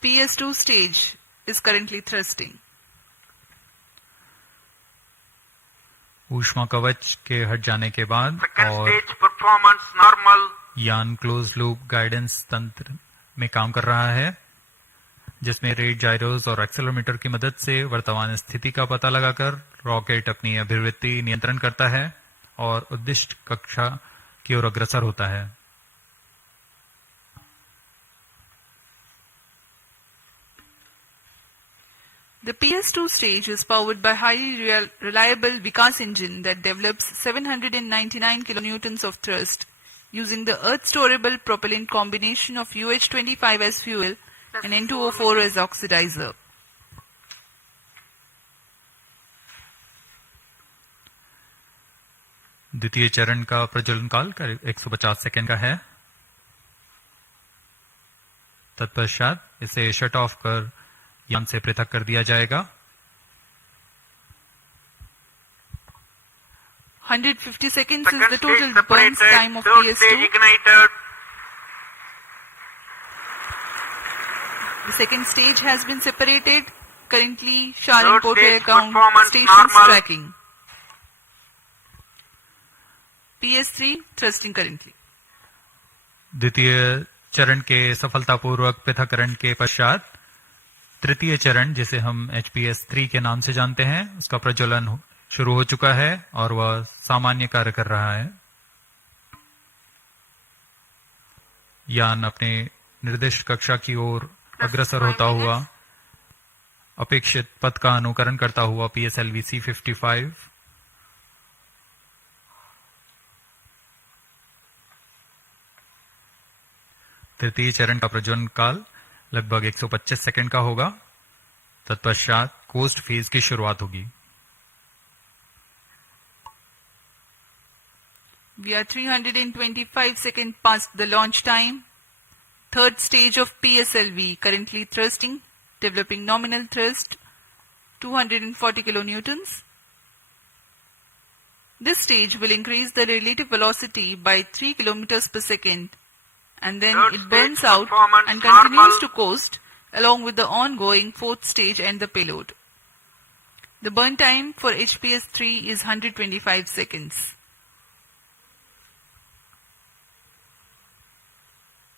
PS2 stage is currently thrusting. ऊष्मा कवच के हट जाने के बाद Second और stage performance normal. यान क्लोज लूप गाइडेंस तंत्र में काम कर रहा है, जिसमें रेट जायरोस और एक्सेलेरोमीटर की मदद से वर्तमान स्थिति का पता लगाकर रॉकेट अपनी अभिवृत्ति नियंत्रण करता है और उद्दिष्ट कक्षा की ओर अग्रसर होता है। The PS2 stage is powered by highly reliable Vikas engine that develops 799 kilonewtons of thrust using the earth-storable propellant combination of UH-25 as fuel and N2O4 as oxidizer. द्वितीय चरण का प्रज्वलन काल 150 सेकेंड का है। तत्पश्चात इसे शट ऑफ कर यान से पृथक कर दिया जाएगा। 150 seconds is the Second total stage burn separated. time of Third stage PS2. ignited. The second stage has been separated. Currently, Shah Third Portway stage account performance stations normal. tracking. PS3 thrusting currently. द्वितीय चरण के सफलतापूर्वक पृथक्करण के पश्चात तृतीय चरण, जिसे हम HPS3 के नाम से जानते हैं, उसका प्रज्वलन शुरू हो चुका है और वह सामान्य कार्य कर रहा है। यान अपने निर्दिष्ट कक्षा की ओर अग्रसर होता हुआ अपेक्षित पथ का अनुकरण करता हुआ PSLV-C55 तृतीय चरण का प्रज्वलन काल लगभग 125 सेकंड का होगा। तत्पश्चात कोस्ट फेज की शुरुआत होगी। We are 325 seconds past the launch time. Third stage of PSLV currently thrusting, developing nominal thrust 240 kilonewtons. This stage will increase the relative velocity by 3 kilometers per second, and then Third it burns stage out performance and continues normal. to coast along with the ongoing fourth stage and the payload. The burn time for HPS-3 is 125 seconds.